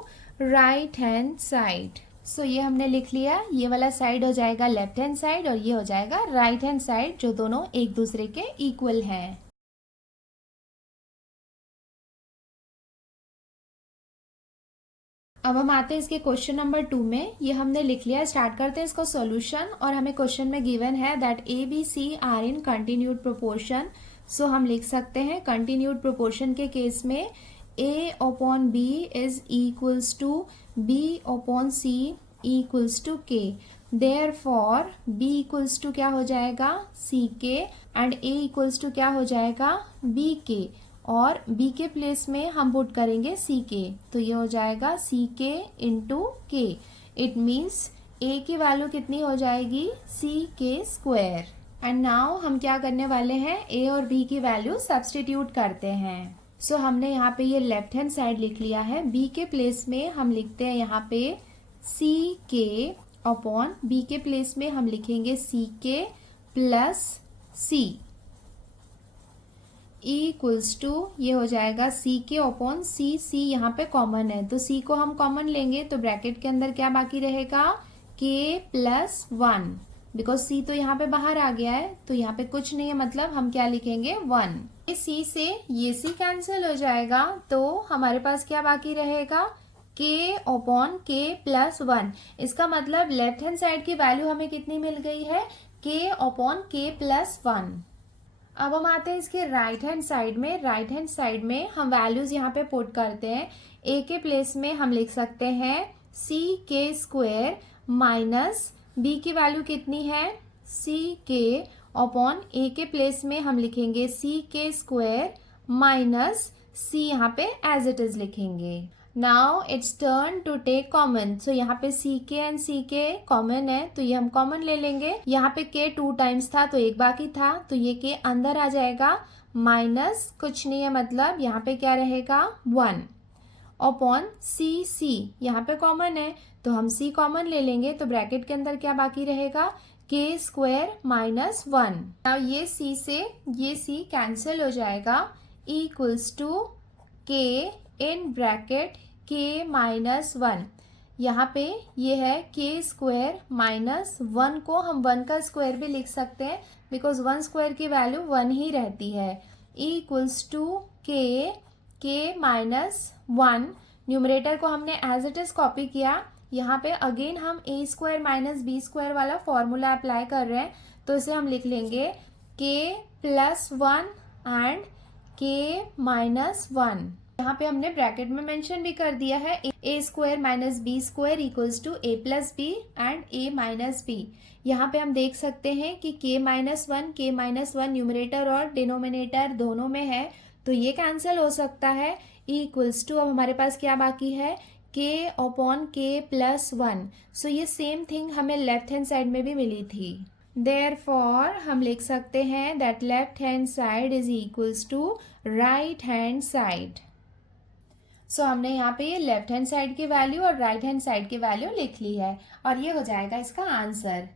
right hand side। सो ये हमने लिख लिया, ये वाला साइड हो जाएगा लेफ्ट हैंड साइड और ये हो जाएगा राइट हैंड साइड, जो दोनों एक दूसरे के इक्वल हैं। अब हम आते हैं इसके क्वेश्चन नंबर 2 में। ये हमने लिख लिया, स्टार्ट करते हैं इसको सॉल्यूशन। और हमें क्वेश्चन में गिवन है that A B C are in continued proportion. So हम लिख सकते हैं कंटिन्यूड प्रोपोर्शन के केस में a upon B is equals to b upon C equals to k। Therefore b equals to क्या हो जाएगा सी के एंड a इक्वल्स टू क्या हो जाएगा b के, और b के प्लेस में हम पुट करेंगे c के, तो ये हो जाएगा c के इंटू के। इट मीन्स a की वैल्यू कितनी हो जाएगी c के स्क्वायर। एंड नाउ हम क्या करने वाले हैं, a और b की वैल्यू सब्सटीट्यूट करते हैं। सो हमने यहाँ पे ये लेफ्ट हैंड साइड लिख लिया है, b के प्लेस में हम लिखते हैं यहाँ पे c के अपॉन b के प्लेस में हम लिखेंगे c के प्लस c इक्वल्स टू ये हो जाएगा c के अपॉन c। c यहाँ पे कॉमन है तो c को हम कॉमन लेंगे तो ब्रैकेट के अंदर क्या बाकी रहेगा k प्लस 1, बिकॉज c तो यहाँ पे बाहर आ गया है तो यहाँ पे कुछ नहीं है, मतलब हम क्या लिखेंगे 1। c से ये c कैंसिल हो जाएगा तो हमारे पास क्या बाकी रहेगा k अपॉन k प्लस 1। इसका मतलब लेफ्ट हैंड साइड की वैल्यू हमें कितनी मिल गई है k अपॉन k प्लस 1। अब हम आते हैं इसके राइट हैंड साइड में। राइट हैंड साइड में हम वैल्यूज यहाँ पे पुट करते हैं। a के प्लेस में हम लिख सकते हैं c के स्क्वायर माइनस b की वैल्यू कितनी है c के अपॉन a के प्लेस में हम लिखेंगे c के स्क्वायर माइनस c यहाँ पे एज इट इज लिखेंगे। Now it's turn to take common. So यहाँ पे c के एंड c के कॉमन है तो ये हम कॉमन ले लेंगे। यहाँ पे k 2 टाइम्स था तो एक बाकी था तो ये k अंदर आ जाएगा, माइनस कुछ नहीं है, मतलब यहाँ पे क्या रहेगा 1 अपॉन c यहाँ पे कॉमन है तो हम c कॉमन ले लेंगे तो ब्रैकेट के अंदर क्या बाकी रहेगा k स्क्वायर माइनस 1। अब ये c से ये c कैंसिल हो जाएगा equals to k in bracket k minus 1। यहाँ पे ये है k स्क्वायर माइनस 1 को हम 1 का स्क्वायर भी लिख सकते हैं बिकॉज 1 स्क्वायर की वैल्यू 1 ही रहती है, equals to k minus 1। Numerator को हमने एज इट इज कॉपी किया। यहाँ पे अगेन हम a square minus b square वाला फॉर्मूला अप्लाई कर रहे हैं तो इसे हम लिख लेंगे k plus 1 and k minus 1। यहाँ पे हमने ब्रैकेट में मेंशन भी कर दिया है a square minus b square equals to a plus b and a minus b. यहाँ पे हम देख सकते हैं कि k माइनस 1 न्यूमरेटर और डिनोमिनेटर दोनों में है तो ये कैंसिल हो सकता है, इक्वल्स टू अब हमारे पास क्या बाकी है k upon k plus 1। So ये सेम थिंग हमें लेफ्ट हैंड साइड में भी मिली थी। देयरफॉर हम लिख सकते हैं that left hand side is equals to right hand side. So हमने यहाँ पे ये लेफ्ट हैंड साइड की वैल्यू और राइट हैंड साइड की वैल्यू लिख ली है और ये हो जाएगा इसका आंसर।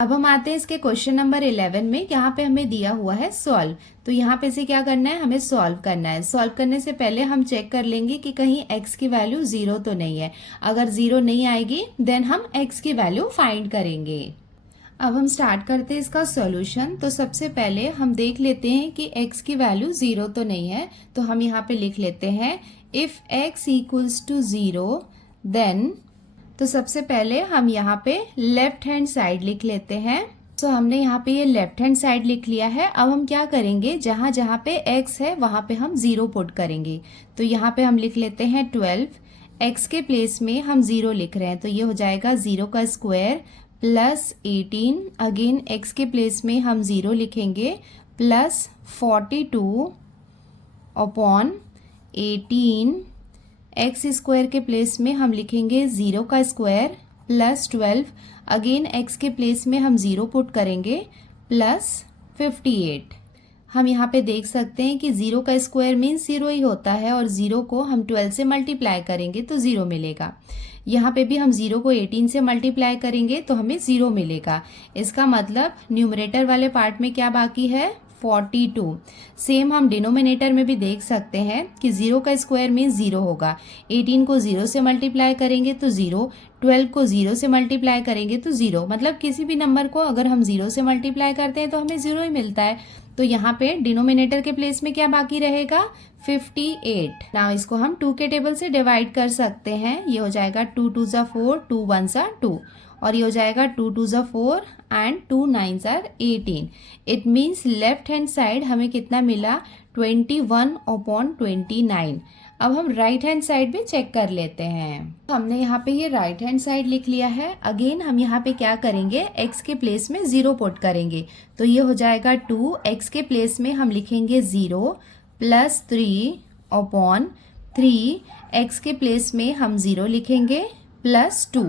अब हम आते हैं इसके क्वेश्चन नंबर 11 में। यहाँ पे हमें दिया हुआ है सॉल्व, तो यहाँ पे से क्या करना है, हमें सॉल्व करना है। सॉल्व करने से पहले हम चेक कर लेंगे कि कहीं x की वैल्यू 0 तो नहीं है। अगर 0 नहीं आएगी देन हम x की वैल्यू फाइंड करेंगे। अब हम स्टार्ट करते हैं इसका सॉल्यूशन। तो सबसे पहले हम देख लेते हैं कि x की वैल्यू 0 तो नहीं है, तो हम यहाँ पे लिख लेते हैं if x equals to 0 then, तो सबसे पहले हम यहाँ पे लेफ्ट हैंड साइड लिख लेते हैं। तो हमने यहाँ पे ये लेफ्ट हैंड साइड लिख लिया है। अब हम क्या करेंगे, जहाँ जहाँ पे x है वहाँ पे हम 0 पुट करेंगे। तो यहाँ पे हम लिख लेते हैं 12, x के प्लेस में हम 0 लिख रहे हैं तो ये हो जाएगा 0 का स्क्वायर प्लस 18, अगेन x के प्लेस में हम 0 लिखेंगे प्लस 42 अपॉन 18, एक्स स्क्वायर के प्लेस में हम लिखेंगे 0 का स्क्वायर प्लस 12, अगेन x के प्लेस में हम 0 पुट करेंगे प्लस 58। हम यहाँ पे देख सकते हैं कि 0 का स्क्वायर मीन्स 0 ही होता है और 0 को हम 12 से मल्टीप्लाई करेंगे तो 0 मिलेगा। यहाँ पे भी हम 0 को 18 से मल्टीप्लाई करेंगे तो हमें 0 मिलेगा। इसका मतलब न्यूमरेटर वाले पार्ट में क्या बाकी है 42। सेम हम डिनोमिनेटर में भी देख सकते हैं कि 0 का स्क्वायर में 0 होगा। 18 को 0 से मल्टीप्लाई करेंगे तो 0, 12 को 0 से मल्टीप्लाई करेंगे तो 0, मतलब किसी भी नंबर को अगर हम 0 से मल्टीप्लाई करते हैं तो हमें 0 ही मिलता है। तो यहाँ पे डिनोमिनेटर के प्लेस में क्या बाकी रहेगा, 58। नाउ इसको हम 2 के टेबल से डिवाइड कर सकते हैं। ये हो जाएगा 2 2 ज़ा 4, 2 1 ज़ा 2, और ये हो जाएगा 2 2 ज़ा 4 एंड 2 9 ज़ा 18। It means left hand side हमें कितना मिला, 21/29। अब हम राइट हैंड साइड भी चेक कर लेते हैं। हमने यहाँ पे ये राइट हैंड साइड लिख लिया है। अगेन हम यहाँ पे क्या करेंगे, x के प्लेस में 0 पुट करेंगे, तो ये हो जाएगा 2, x के प्लेस में हम लिखेंगे 0 प्लस 3/3, x के प्लेस में हम 0 लिखेंगे प्लस 2,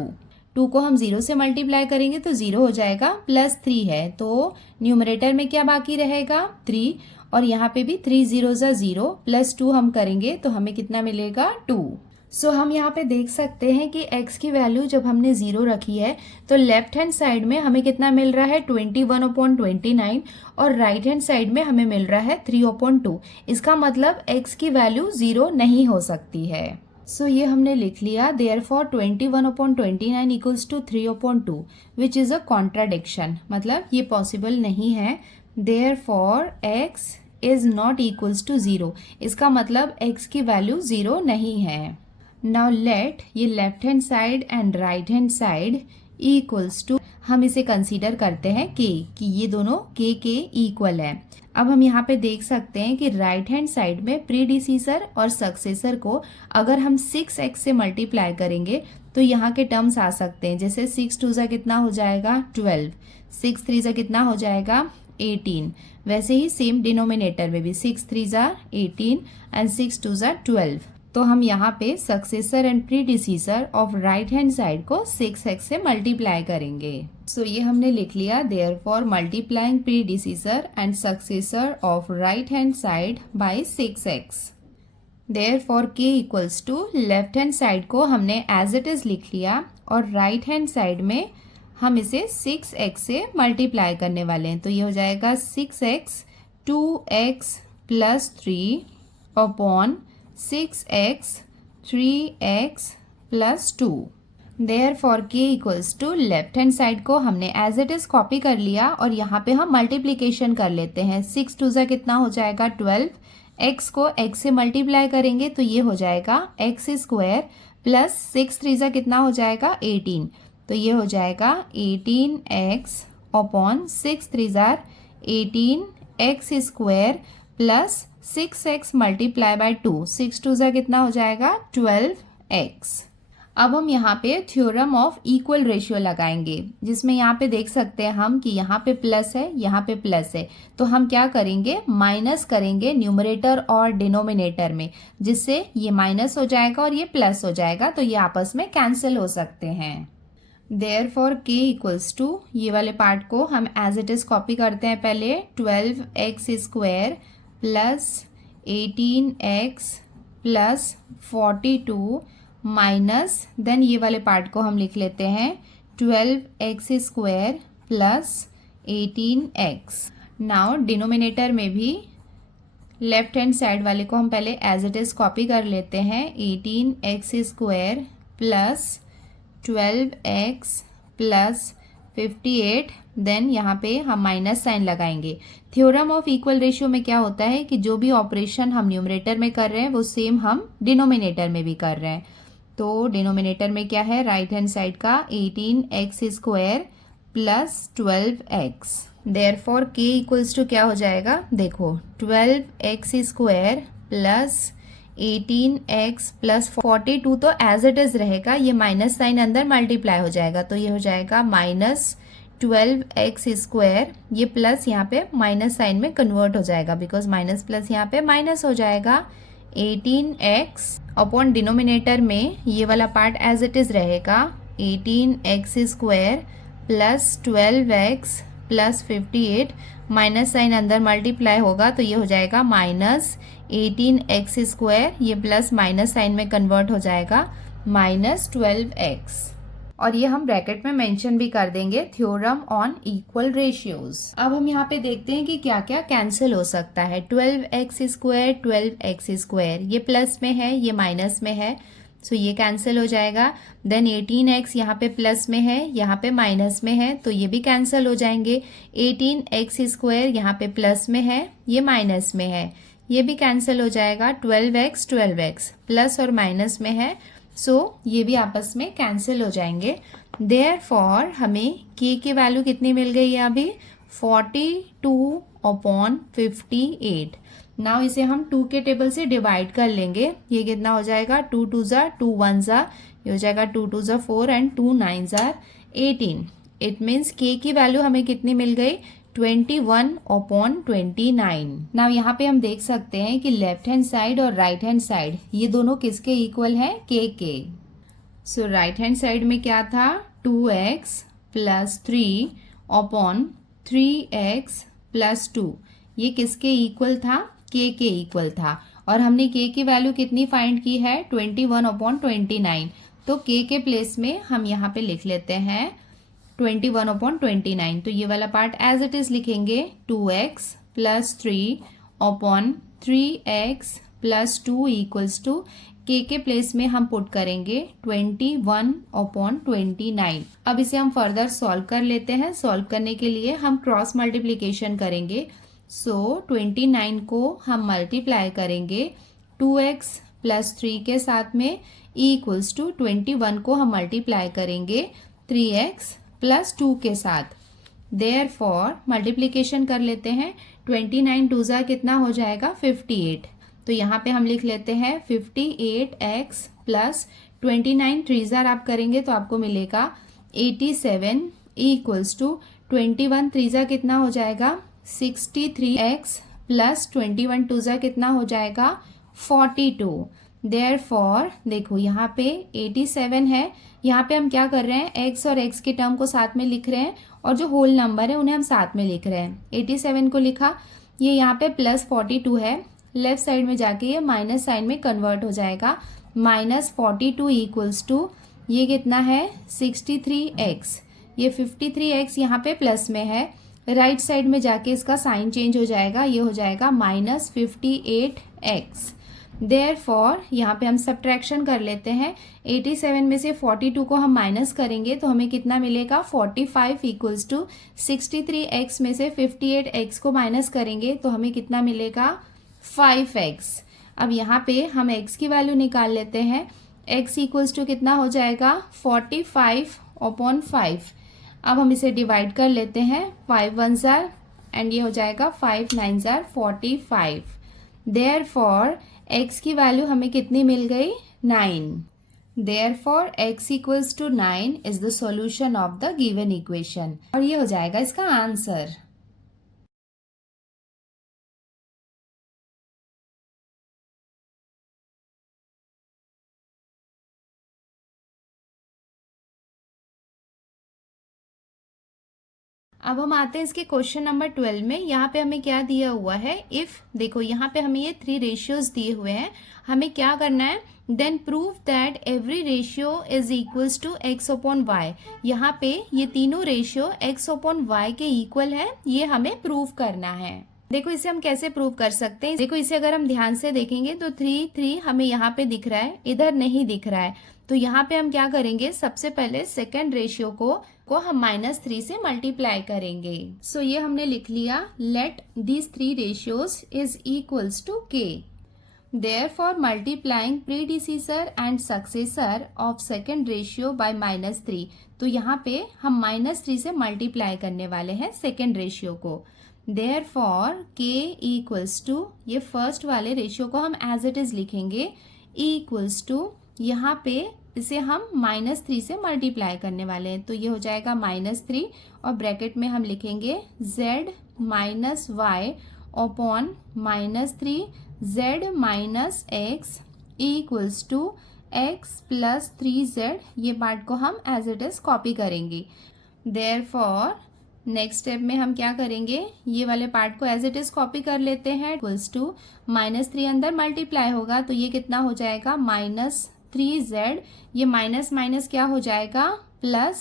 2 को हम 0 से मल्टीप्लाई करेंगे तो 0 हो जाएगा, प्लस 3 है तो न्यूमरेटर में क्या बाकी रहेगा, 3, और यहाँ पे भी 3 0 ज़ा 0 प्लस 2 हम करेंगे तो हमें कितना मिलेगा, 2। सो हम यहाँ पे देख सकते हैं कि x की वैल्यू जब हमने 0 रखी है तो लेफ्ट हैंड साइड में हमें कितना मिल रहा है, 21/29, और राइट हैंड साइड में हमें मिल रहा है 3/2। इसका मतलब x की वैल्यू 0 नहीं हो सकती है। सो ये हमने लिख लिया, therefore 21/29 equals to 3/2, which is a contradiction, मतलब ये पॉसिबल नहीं है। Therefore x is not equals to 0, इसका मतलब x की वैल्यू 0 नहीं है। नाउ लेट ये left hand side and right hand side equals to, हम इसे कंसीडर करते हैं k, कि ये दोनों k के इक्वल है। अब हम यहाँ पे देख सकते हैं कि राइट हैंड साइड में प्रीडिसीसर और सक्सेसर को अगर हम 6x से मल्टीप्लाई करेंगे तो यहाँ के टर्म्स आ सकते हैं, जैसे 6 2 ज़ा कितना हो जाएगा, 12, 6 3 ज़ा कितना हो जाएगा, 18। वैसे ही सेम डिनोमिनेटर में भी 6 3 ज़ा 18 एंड 6 2 ज़ा 12। तो हम यहाँ पे successor and predecessor of right hand side को 6x से मल्टीप्लाई करेंगे। सो ये हमने लिख लिया, therefore multiplying predecessor and successor of right hand side by 6x। Therefore k equals to, left hand side को हमने एज इट इज लिख लिया और राइट हैंड साइड में हम इसे 6x से मल्टीप्लाई करने वाले हैं। तो ये हो जाएगा 6x 2x plus 3 upon 6x 3x plus 2। Therefore k equals to, left hand side को हमने एज इट इज कॉपी कर लिया और यहाँ पे हम मल्टीप्लीकेशन कर लेते हैं। 6 2 ज़ा कितना हो जाएगा, 12, x को x से मल्टीप्लाई करेंगे तो ये हो जाएगा x स्क्वायर प्लस 6 3 ज़ा कितना हो जाएगा, 18, तो ये हो जाएगा 18x अपॉन 6 3 ज़ा 18x square plus 6x multiply by 2, 6 2 ज़ा कितना हो जाएगा, 12x। अब हम यहाँ पे थ्योरम ऑफ इक्वल रेशियो लगाएंगे, जिसमें यहाँ पे देख सकते हैं हम कि यहाँ पे प्लस है, यहाँ पे प्लस है, तो हम क्या करेंगे, माइनस करेंगे न्यूमरेटर और डिनोमिनेटर में, जिससे ये माइनस हो जाएगा और ये प्लस हो जाएगा, तो ये आपस में कैंसिल हो सकते हैं। देयरफॉर k इक्वल्स टू, ये वाले पार्ट को हम एज इट इज कॉपी करते हैं पहले, 12x square plus 18x plus 42 minus, then ये वाले पार्ट को हम लिख लेते हैं 12x square plus 18x। Now denominator में भी लेफ्ट हैंड साइड वाले को हम पहले एज इट इज कॉपी कर लेते हैं, 18x square plus 12x plus 58, then यहाँ पे हम माइनस साइन लगाएंगे। थ्योरम ऑफ इक्वल रेशियो में क्या होता है कि जो भी ऑपरेशन हम न्यूमरेटर में कर रहे हैं वो सेम हम डिनोमिनेटर में भी कर रहे हैं। तो डिनोमिनेटर में क्या है, राइट हैंड साइड का 18x square plus 12x। Therefore k equals to क्या हो जाएगा, देखो 12x square plus 18x plus 42 तो एज इट इज रहेगा, ये माइनस साइन अंदर मल्टीप्लाई हो जाएगा, तो ये हो जाएगा माइनस 12x स्क्वायर, ये प्लस यहाँ पे माइनस साइन में कन्वर्ट हो जाएगा, बिकॉज माइनस प्लस यहाँ पे माइनस हो जाएगा, 18x अपॉन डिनोमिनेटर में ये वाला पार्ट एज इट इज रहेगा, 18x square plus 12x plus 58, minus sign अंदर मल्टीप्लाई होगा तो ये हो जाएगा माइनस 18x स्क्वायर, ये प्लस माइनस साइन में कन्वर्ट हो जाएगा माइनस 12x। और ये हम ब्रैकेट में मेंशन भी कर देंगे, थ्योरम ऑन इक्वल रेशियोज। अब हम यहाँ पे देखते हैं कि क्या क्या कैंसिल हो सकता है। 12x स्क्वायर 12x स्क्वायर, ये प्लस में है ये माइनस में है, सो ये कैंसिल हो जाएगा। देन 18x यहाँ पे प्लस में है यहाँ पे माइनस में है, तो ये भी कैंसिल हो जाएंगे। 18x स्क्वायर यहाँ पे प्लस में है ये माइनस में है, ये भी कैंसिल हो जाएगा। 12x प्लस और माइनस में है, सो ये भी आपस में कैंसिल हो जाएंगे। देयरफॉर हमें k की वैल्यू कितनी मिल गई है अभी, 42/58। नाउ इसे हम 2 के टेबल से डिवाइड कर लेंगे। ये कितना हो जाएगा, 2 2 ज़ा 2 1 ज़ा, ये हो जाएगा 2 2 ज़ा 4 एंड 2 9 ज़ा 18। इट मीन्स k की वैल्यू हमें कितनी मिल गई, 21/29। नाउ यहाँ पे हम देख सकते हैं कि लेफ्ट हैंड साइड और राइट हैंड साइड ये दोनों किसके इक्वल है, k के। सो राइट हैंड साइड में क्या था, 2x प्लस 3/3x प्लस 2, ये किसके इक्वल था, k के इक्वल था। और हमने k की वैल्यू कितनी फाइंड की है, 21/29। तो k के प्लेस में हम यहाँ पे लिख लेते हैं 21/29। तो ये वाला पार्ट एज इट इज लिखेंगे, 2x plus 3/3x plus 2 equals to k के प्लेस में हम पुट करेंगे 21/29। अब इसे हम फर्दर सॉल्व कर लेते हैं। सॉल्व करने के लिए हम क्रॉस मल्टीप्लीकेशन करेंगे। सो 29 को हम मल्टीप्लाई करेंगे 2x प्लस 3 के साथ में, इक्वल्स टू 21 को हम मल्टीप्लाई करेंगे 3x प्लस 2 के साथ। देयरफॉर मल्टीप्लीकेशन कर लेते हैं, 29 2 ज़ा कितना हो जाएगा, 58। तो यहाँ पे हम लिख लेते हैं 58x प्लस 29 3 ज़ार आप करेंगे तो आपको मिलेगा 87 इक्वल्स टू 21 3 ज़ा कितना हो जाएगा, 63x प्लस 21 2 ज़ा कितना हो जाएगा, 42। देयरफॉर देखो यहाँ पे 87 है, यहाँ पे हम क्या कर रहे हैं, x और x के टर्म को साथ में लिख रहे हैं और जो होल नंबर है उन्हें हम साथ में लिख रहे हैं। 87 को लिखा, ये यहाँ पे प्लस 42 है, लेफ्ट साइड में जाके ये माइनस साइन में कन्वर्ट हो जाएगा। -42 इक्वल्स टू ये कितना है, 63x, ये 53x यहाँ पे प्लस में है, राइट साइड में जाके इसका साइन चेंज हो जाएगा, ये हो जाएगा -58x। देयरफॉर यहाँ पे हम सब्ट्रैक्शन कर लेते हैं, 87 में से 42 को हम माइनस करेंगे तो हमें कितना मिलेगा, 45 इक्वल्स टू 63x में से 58x को माइनस करेंगे तो हमें कितना मिलेगा, 5x। अब यहाँ पे हम x की वैल्यू निकाल लेते हैं, x इक्वल्स टू कितना हो जाएगा, 45/5। अब हम इसे डिवाइड कर लेते हैं, 5 1 ज़ार एंड ये हो जाएगा 5 9 ज़ार 45। देयरफॉर x की वैल्यू हमें कितनी मिल गई, 9। देयरफॉर x equals to 9 is the solution of the given equation, और ये हो जाएगा इसका आंसर। अब हम आते हैं इसके क्वेश्चन नंबर 12 में। यहाँ पे हमें क्या दिया हुआ है, इफ देखो यहाँ पे हमें ये 3 रेशियोज दिए हुए हैं, हमें क्या करना है, then prove that every ratio is equals to x/y। यहाँ पे ये तीनों रेशियो x/y के इक्वल है, ये हमें प्रूव करना है। देखो इसे हम कैसे प्रूव कर सकते हैं, देखो इसे अगर हम ध्यान से देखेंगे तो 3 3 हमें यहाँ पे दिख रहा है, इधर नहीं दिख रहा है। तो यहाँ पे हम क्या करेंगे, सबसे पहले सेकेंड रेशियो को हम -3 से मल्टीप्लाई करेंगे। सो ये हमने लिख लिया, let these 3 ratios is equals to k। Therefore multiplying predecessor and successor of second ratio by -3। तो यहाँ पे हम -3 से मल्टीप्लाई करने वाले हैं सेकेंड रेशियो को। देयरफॉर k इक्वल्स टू, ये फर्स्ट वाले रेशियो को हम एज इट इज लिखेंगे, इक्वल्स टू यहाँ पे इसे हम -3 से मल्टीप्लाई करने वाले हैं, तो ये हो जाएगा -3 और ब्रैकेट में हम लिखेंगे z minus y upon -3 z minus x equals to x plus 3z। ये पार्ट को हम एज इट इज कॉपी करेंगे। देयरफॉर नेक्स्ट स्टेप में हम क्या करेंगे, ये वाले पार्ट को एज इट इज कॉपी कर लेते हैं, इक्वल्स टू -3 अंदर मल्टीप्लाई होगा तो ये कितना हो जाएगा, -3z, ये माइनस माइनस क्या हो जाएगा, प्लस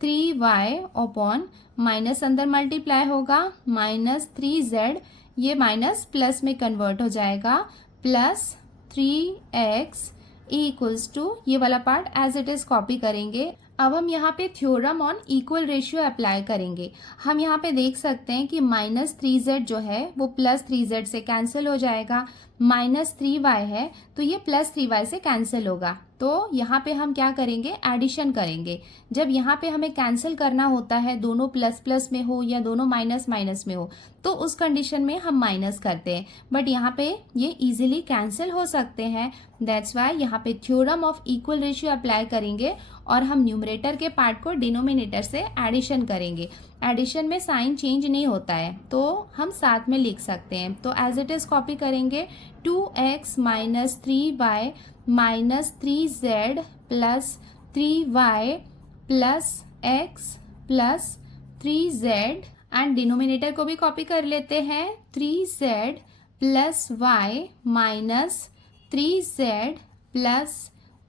3y अपॉन माइनस अंदर मल्टीप्लाई होगा -3z, ये माइनस प्लस में कन्वर्ट हो जाएगा, प्लस 3x इक्वल्स टू ये वाला part as it is copy करेंगे। अब हम यहाँ पे theorem on equal ratio apply करेंगे। हम यहाँ पे देख सकते हैं कि -3z जो है वो +3z से कैंसिल हो जाएगा, -3y है तो ये +3y से कैंसिल होगा। तो यहाँ पे हम क्या करेंगे, एडिशन करेंगे। जब यहाँ पे हमें कैंसिल करना होता है, दोनों प्लस प्लस में हो या दोनों माइनस माइनस में हो, तो उस कंडीशन में हम माइनस करते हैं, बट यहाँ पे ये इजीली कैंसिल हो सकते हैं। दैट्स वाई यहाँ पे theorem of equal ratio apply करेंगे और हम न्यूमरेटर के पार्ट को डिनोमिनेटर से एडिशन करेंगे। एडिशन में साइन चेंज नहीं होता है तो हम साथ में लिख सकते हैं। तो एज इट इज कॉपी करेंगे, 2x minus 3y minus 3z plus 3y plus x plus 3z, and denominator को भी कॉपी कर लेते हैं, 3z plus y minus 3z plus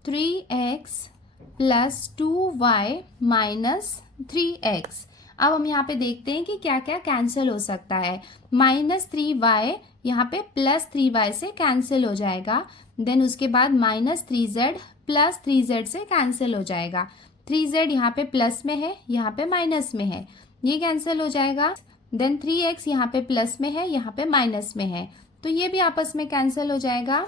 3x plus 2y minus 3x। अब हम यहाँ पे देखते हैं कि क्या क्या कैंसिल हो सकता है। -3y यहाँ पे +3y से कैंसिल हो जाएगा, देन उसके बाद -3z प्लस 3z से कैंसिल हो जाएगा। 3z यहाँ पे प्लस में है, यहाँ पे माइनस में है, ये कैंसिल हो जाएगा। देन 3x यहाँ पे प्लस में है, यहाँ पे माइनस में है, तो ये भी आपस में कैंसिल हो जाएगा।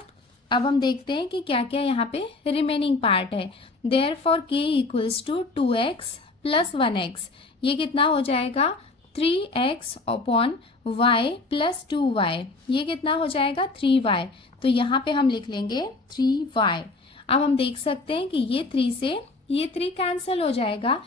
अब हम देखते हैं कि क्या क्या यहाँ पे रिमेनिंग पार्ट है। Therefore k equals to 2x plus 1x, ये कितना हो जाएगा, 3x upon y plus 2y, ये कितना हो जाएगा, 3y। तो यहाँ पे हम लिख लेंगे 3y। अब हम देख सकते हैं कि ये 3 से ये 3 कैंसिल हो जाएगा,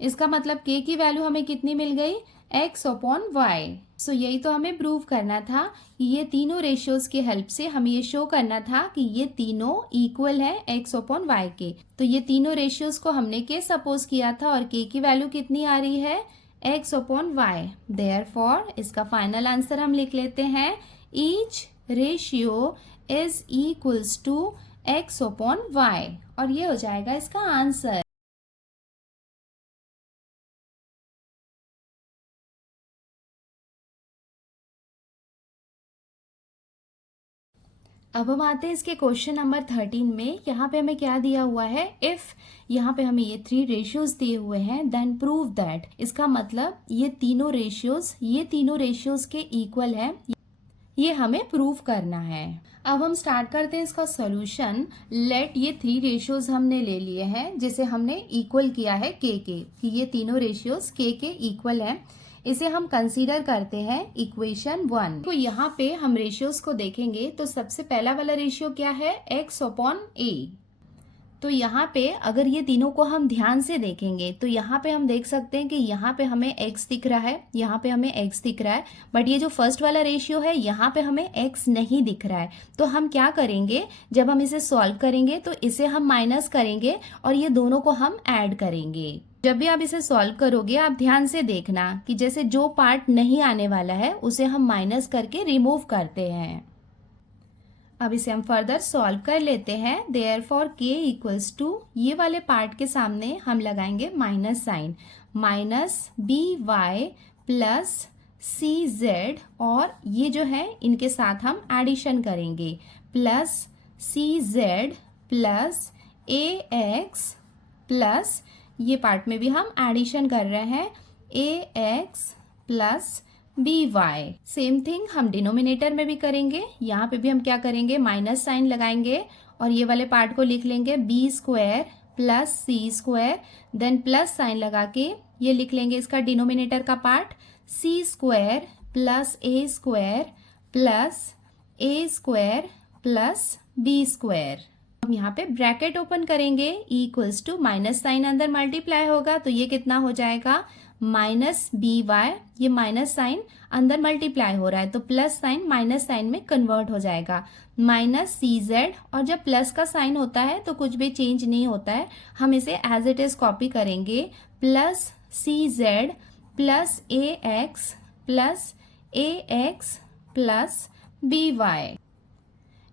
इसका मतलब k की वैल्यू हमें कितनी मिल गई, x अपॉन y। सो यही तो हमें प्रूव करना था कि ये तीनों रेशियोज की हेल्प से हमें ये शो करना था कि ये तीनों इक्वल है x अपॉन y के। तो ये तीनों रेशियोज को हमने k सपोज किया था और k की वैल्यू कितनी आ रही है, x अपॉन y। देयरफॉर इसका फाइनल आंसर हम लिख लेते हैं, each ratio is equals to x upon y, और ये हो जाएगा इसका आंसर। अब हम आते हैं इसके क्वेश्चन नंबर 13 में। यहाँ पे हमें क्या दिया हुआ है, इफ यहाँ पे हमें ये 3 रेशियोज दिए हुए हैं, देन प्रूव दैट। इसका मतलब ये तीनों रेशियोज के इक्वल है, ये हमें प्रूव करना है। अब हम स्टार्ट करते हैं इसका सॉल्यूशन। लेट ये 3 रेशियोज हमने ले लिए हैं जिसे हमने इक्वल किया है k के, कि ये तीनों रेशियोज k के इक्वल हैं। इसे हम कंसीडर करते हैं इक्वेशन 1। तो यहाँ पे हम रेशियोज को देखेंगे तो सबसे पहला वाला रेशियो क्या है, x अपॉन a। तो यहाँ पे अगर ये तीनों को हम ध्यान से देखेंगे तो यहाँ पे हम देख सकते हैं कि यहाँ पे हमें x दिख रहा है, यहाँ पे हमें x दिख रहा है, बट ये जो फर्स्ट वाला रेशियो है यहाँ पे हमें x नहीं दिख रहा है। तो हम क्या करेंगे, जब हम इसे सॉल्व करेंगे तो इसे हम माइनस करेंगे और ये दोनों को हम ऐड करेंगे। जब भी आप इसे सॉल्व करोगे आप ध्यान से देखना कि जैसे जो पार्ट नहीं आने वाला है उसे हम माइनस करके रिमूव करते हैं। अब इसे हम फर्दर सॉल्व कर लेते हैं। देयरफॉर k इक्वल्स टू ये वाले पार्ट के सामने हम लगाएंगे minus sign, -by plus cz, और ये जो है इनके साथ हम एडिशन करेंगे, plus cz plus ax plus ये पार्ट में भी हम एडिशन कर रहे हैं, ax plus by। Same thing हम डिनोमिनेटर में भी करेंगे। यहाँ पे भी हम क्या करेंगे, माइनस साइन लगाएंगे और ये वाले पार्ट को लिख लेंगे b square plus c square, then plus sign लगा के ये लिख लेंगे इसका डिनोमिनेटर का part, c square plus a square plus a square plus b square. हम यहाँ पे ब्रैकेट ओपन करेंगे, इक्वल्स टू माइनस साइन अंदर मल्टीप्लाई होगा तो ये कितना हो जाएगा, -by, ये माइनस साइन अंदर मल्टीप्लाई हो रहा है तो प्लस साइन माइनस साइन में कन्वर्ट हो जाएगा, -cz, और जब प्लस का साइन होता है तो कुछ भी चेंज नहीं होता है, हम इसे एज इट इज कॉपी करेंगे, plus cz plus ax plus by।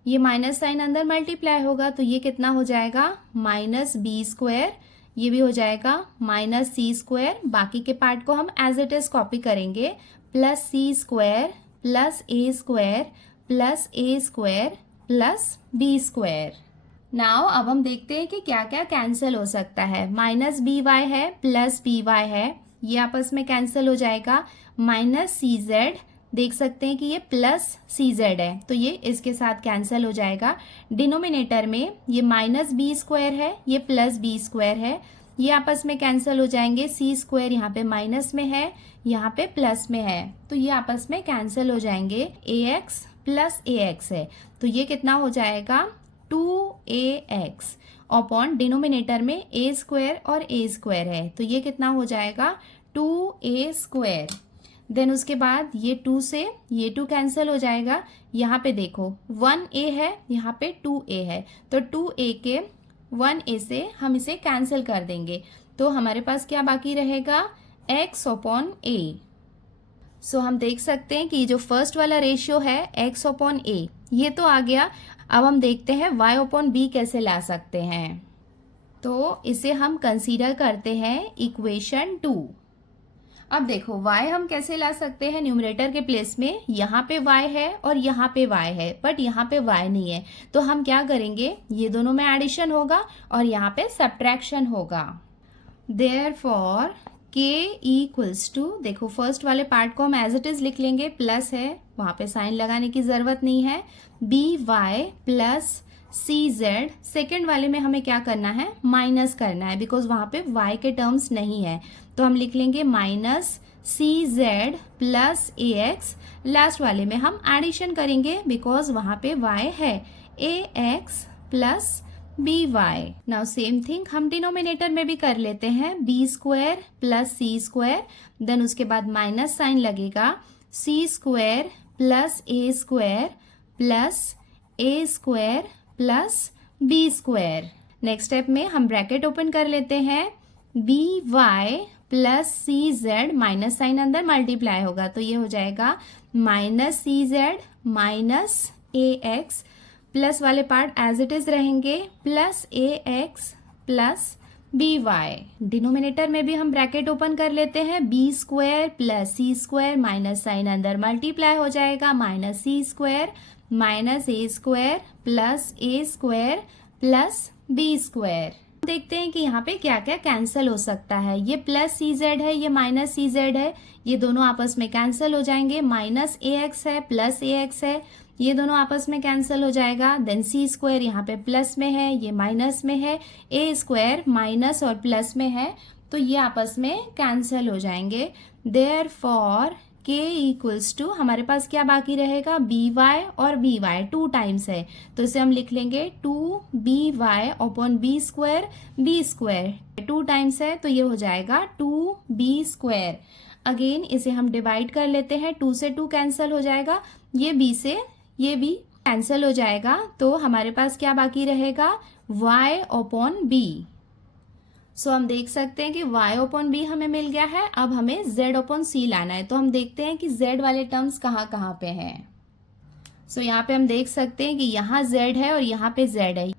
ये माइनस साइन अंदर मल्टीप्लाई होगा तो ये कितना हो जाएगा, -b स्क्वायर ये भी हो जाएगा माइनस सी स्क्वायर, बाकी के पार्ट को हम एज इट इज कॉपी करेंगे, plus C square plus A square plus A square plus B square. Now अब हम देखते हैं कि क्या क्या कैंसिल हो सकता है। माइनस बी वाई है प्लस बी वाई है, ये आपस में कैंसिल हो जाएगा। माइनस सी जेड, देख सकते हैं कि ये प्लस सी जेड है तो ये इसके साथ कैंसिल हो जाएगा। डिनोमिनेटर में ये माइनस बी स्क्वायर है, ये प्लस बी स्क्वायर है, ये आपस में कैंसिल हो जाएंगे। सी स्क्वायर यहाँ पे माइनस में है, यहाँ पे प्लस में है, तो ये आपस में कैंसिल हो जाएंगे। ए एक्स प्लस ए एक्स है तो ये कितना हो जाएगा 2ax अपॉन डिनोमिनेटर में ए स्क्वायर और ए स्क्वायर है तो ये कितना हो जाएगा 2a स्क्वायर। देन उसके बाद ये 2 से ये 2 कैंसिल हो जाएगा। यहाँ पे देखो 1a है, यहाँ पे 2a है तो 2a के 1a से हम इसे कैंसिल कर देंगे तो हमारे पास क्या बाकी रहेगा x अपॉन a। सो हम देख सकते हैं कि ये जो फर्स्ट वाला रेशियो है x अपॉन a ये तो आ गया। अब हम देखते हैं y अपॉन b कैसे ला सकते हैं, तो इसे हम कंसीडर करते हैं इक्वेशन 2। अब देखो y हम कैसे ला सकते हैं, न्यूमरेटर के प्लेस में यहाँ पे y है और यहाँ पे y है, बट यहाँ पे y नहीं है तो हम क्या करेंगे, ये दोनों में एडिशन होगा और यहाँ पे सब्ट्रैक्शन होगा। देयरफॉर k इक्वल्स टू, देखो फर्स्ट वाले पार्ट को हम एज इट इज लिख लेंगे, प्लस है वहाँ पे साइन लगाने की जरूरत नहीं है, बी वाई प्लस सी जेड। सेकेंड वाले में हमें क्या करना है, माइनस करना है बिकॉज वहाँ पे y के टर्म्स नहीं है तो हम लिख लेंगे minus C Z plus A x. Last वाले में हम एडिशन करेंगे बिकॉज वहाँ पे y है, A X plus B Y. Now same thing हम डिनोमिनेटर में भी कर लेते हैं, B square plus C square, then उसके बाद माइनस साइन लगेगा, C square plus A square plus A square plus B square. Next step में हम ब्रैकेट ओपन कर लेते हैं, बी वाई प्लस सी जेड, माइनस साइन अंदर मल्टीप्लाई होगा तो ये हो जाएगा minus C Z minus A X, plus वाले पार्ट एज इट इज रहेंगे, plus A X plus B Y. Denominator में भी हम ब्रैकेट ओपन कर लेते हैं, B square plus C square, minus sign अंदर मल्टीप्लाई हो जाएगा, minus C square minus A square plus A square plus B square. देखते हैं कि यहाँ पे क्या क्या कैंसिल हो सकता है। ये प्लस सी जेड है, ये माइनस सी जेड है, ये दोनों आपस में कैंसिल हो जाएंगे। माइनस ए एक्स है प्लस ए एक्स है, ये दोनों आपस में कैंसिल हो जाएगा। देन सी स्क्वायर यहाँ पे प्लस में है, ये माइनस में है, ए स्क्वायर माइनस और प्लस में है तो ये आपस में कैंसिल हो जाएंगे। देयरफॉर k इक्वल्स टू, हमारे पास क्या बाकी रहेगा, बी वाई और बी वाई 2 टाइम्स है तो इसे हम लिख लेंगे 2by upon B square 2 times है तो ये हो जाएगा 2b²। अगेन इसे हम डिवाइड कर लेते हैं, 2 से 2 कैंसिल हो जाएगा, ये b से ये b कैंसिल हो जाएगा तो हमारे पास क्या बाकी रहेगा, y अपॉन b। सो हम देख सकते हैं कि y अपॉन बी हमें मिल गया है। अब हमें z अपॉन सी लाना है तो हम देखते हैं कि z वाले टर्म्स कहाँ कहाँ पे हैं। सो यहाँ पे हम देख सकते हैं कि यहाँ z है और यहाँ पे z है,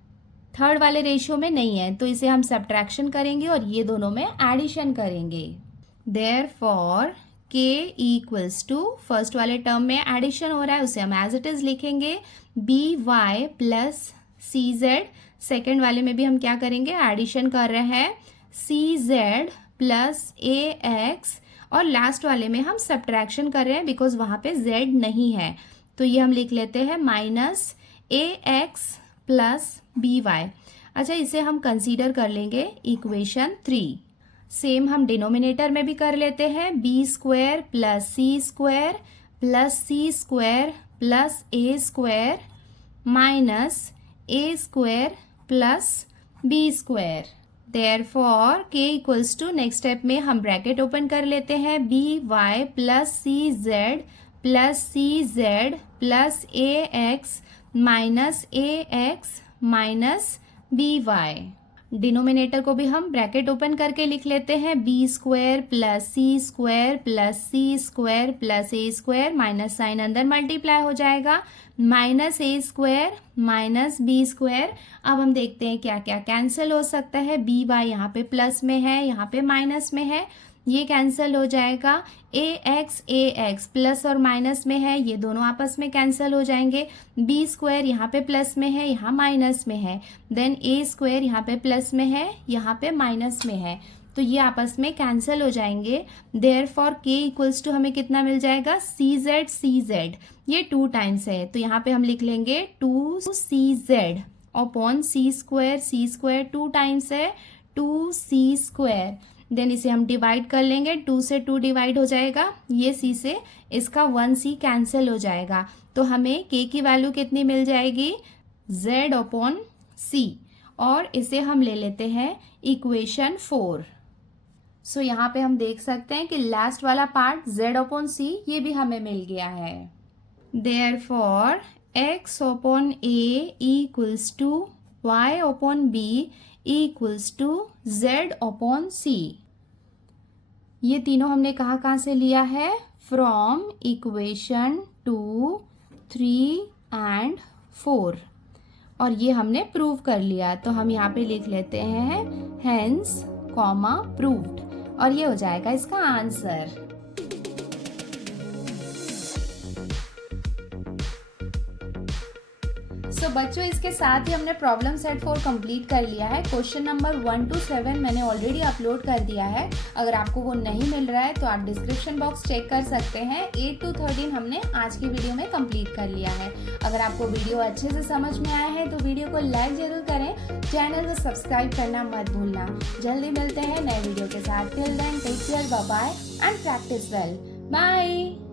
थर्ड वाले रेशियो में नहीं है तो इसे हम सब्ट्रैक्शन करेंगे और ये दोनों में एडिशन करेंगे। Therefore k equals to, first वाले टर्म में एडिशन हो रहा है उसे हम एज इट इज लिखेंगे, बी वाई प्लस सी जेड। सेकेंड वाले में भी हम क्या करेंगे, एडिशन कर रहे हैं, सी जेड प्लस ए एक्स, और लास्ट वाले में हम सब्ट्रैक्शन कर रहे हैं बिकॉज वहाँ पे z नहीं है तो ये हम लिख लेते हैं minus A X plus B Y. अच्छा इसे हम कंसीडर कर लेंगे इक्वेशन 3। सेम हम डिनोमिनेटर में भी कर लेते हैं, B square plus C square plus C square plus A square minus A square plus B square. Therefore k equals to, next step में हम ब्रैकेट ओपन कर लेते हैं, B Y plus C Z plus A X minus A X minus B Y. Denominator को भी हम bracket open करके लिख लेते हैं, B square plus C square plus C square plus A square, minus sign अंदर मल्टीप्लाई हो जाएगा, minus A square minus b square. अब हम देखते हैं क्या क्या कैंसिल हो सकता है। बी बाय यहाँ पे प्लस में है, यहाँ पे माइनस में है, ये कैंसिल हो जाएगा। ए एक्स प्लस और माइनस में है, ये दोनों आपस में कैंसिल हो जाएंगे। बी स्क्वायर यहाँ पे प्लस में है, यहाँ माइनस में है, देन ए स्क्वायर यहाँ पे प्लस में है, यहाँ पे माइनस में है, तो ये आपस में कैंसिल हो जाएंगे। देयरफॉर के इक्वल्स टू हमें कितना मिल जाएगा, सी जेड, ये 2 टाइम्स है, तो यहाँ पे हम लिख लेंगे 2cz अपॉन सी स्क्वायर 2 टाइम्स है, 2c स्क्वायर। देन इसे हम डिवाइड कर लेंगे, 2 से 2 डिवाइड हो जाएगा, ये c से इसका 1c कैंसिल हो जाएगा, तो हमें k की वैल्यू कितनी मिल जाएगी, z अपॉन c, और इसे हम ले लेते हैं इक्वेशन 4। सो यहाँ पे हम देख सकते हैं कि लास्ट वाला पार्ट z अपॉन c ये भी हमें मिल गया है। Therefore x upon a equals to y upon b equals to z upon c। ये तीनों हमने कहाँ से लिया है, फ्रॉम इक्वेशन 2, 3 एंड 4, और ये हमने प्रूव कर लिया, तो हम यहाँ पे लिख लेते हैं हेंस कॉमा प्रूव्ड, और ये हो जाएगा इसका आंसर। सो बच्चों, इसके साथ ही हमने प्रॉब्लम सेट 4 कंप्लीट कर लिया है। क्वेश्चन नंबर 1 to 7 मैंने ऑलरेडी अपलोड कर दिया है, अगर आपको वो नहीं मिल रहा है तो आप डिस्क्रिप्शन बॉक्स चेक कर सकते हैं। 8 to 13 हमने आज की वीडियो में कंप्लीट कर लिया है। अगर आपको वीडियो अच्छे से समझ में आया है तो वीडियो को लाइक जरूर करें, चैनल को सब्सक्राइब करना मत भूलना। जल्दी मिलते हैं नए वीडियो के साथ। Till then take care, bye bye and practice well. Bye.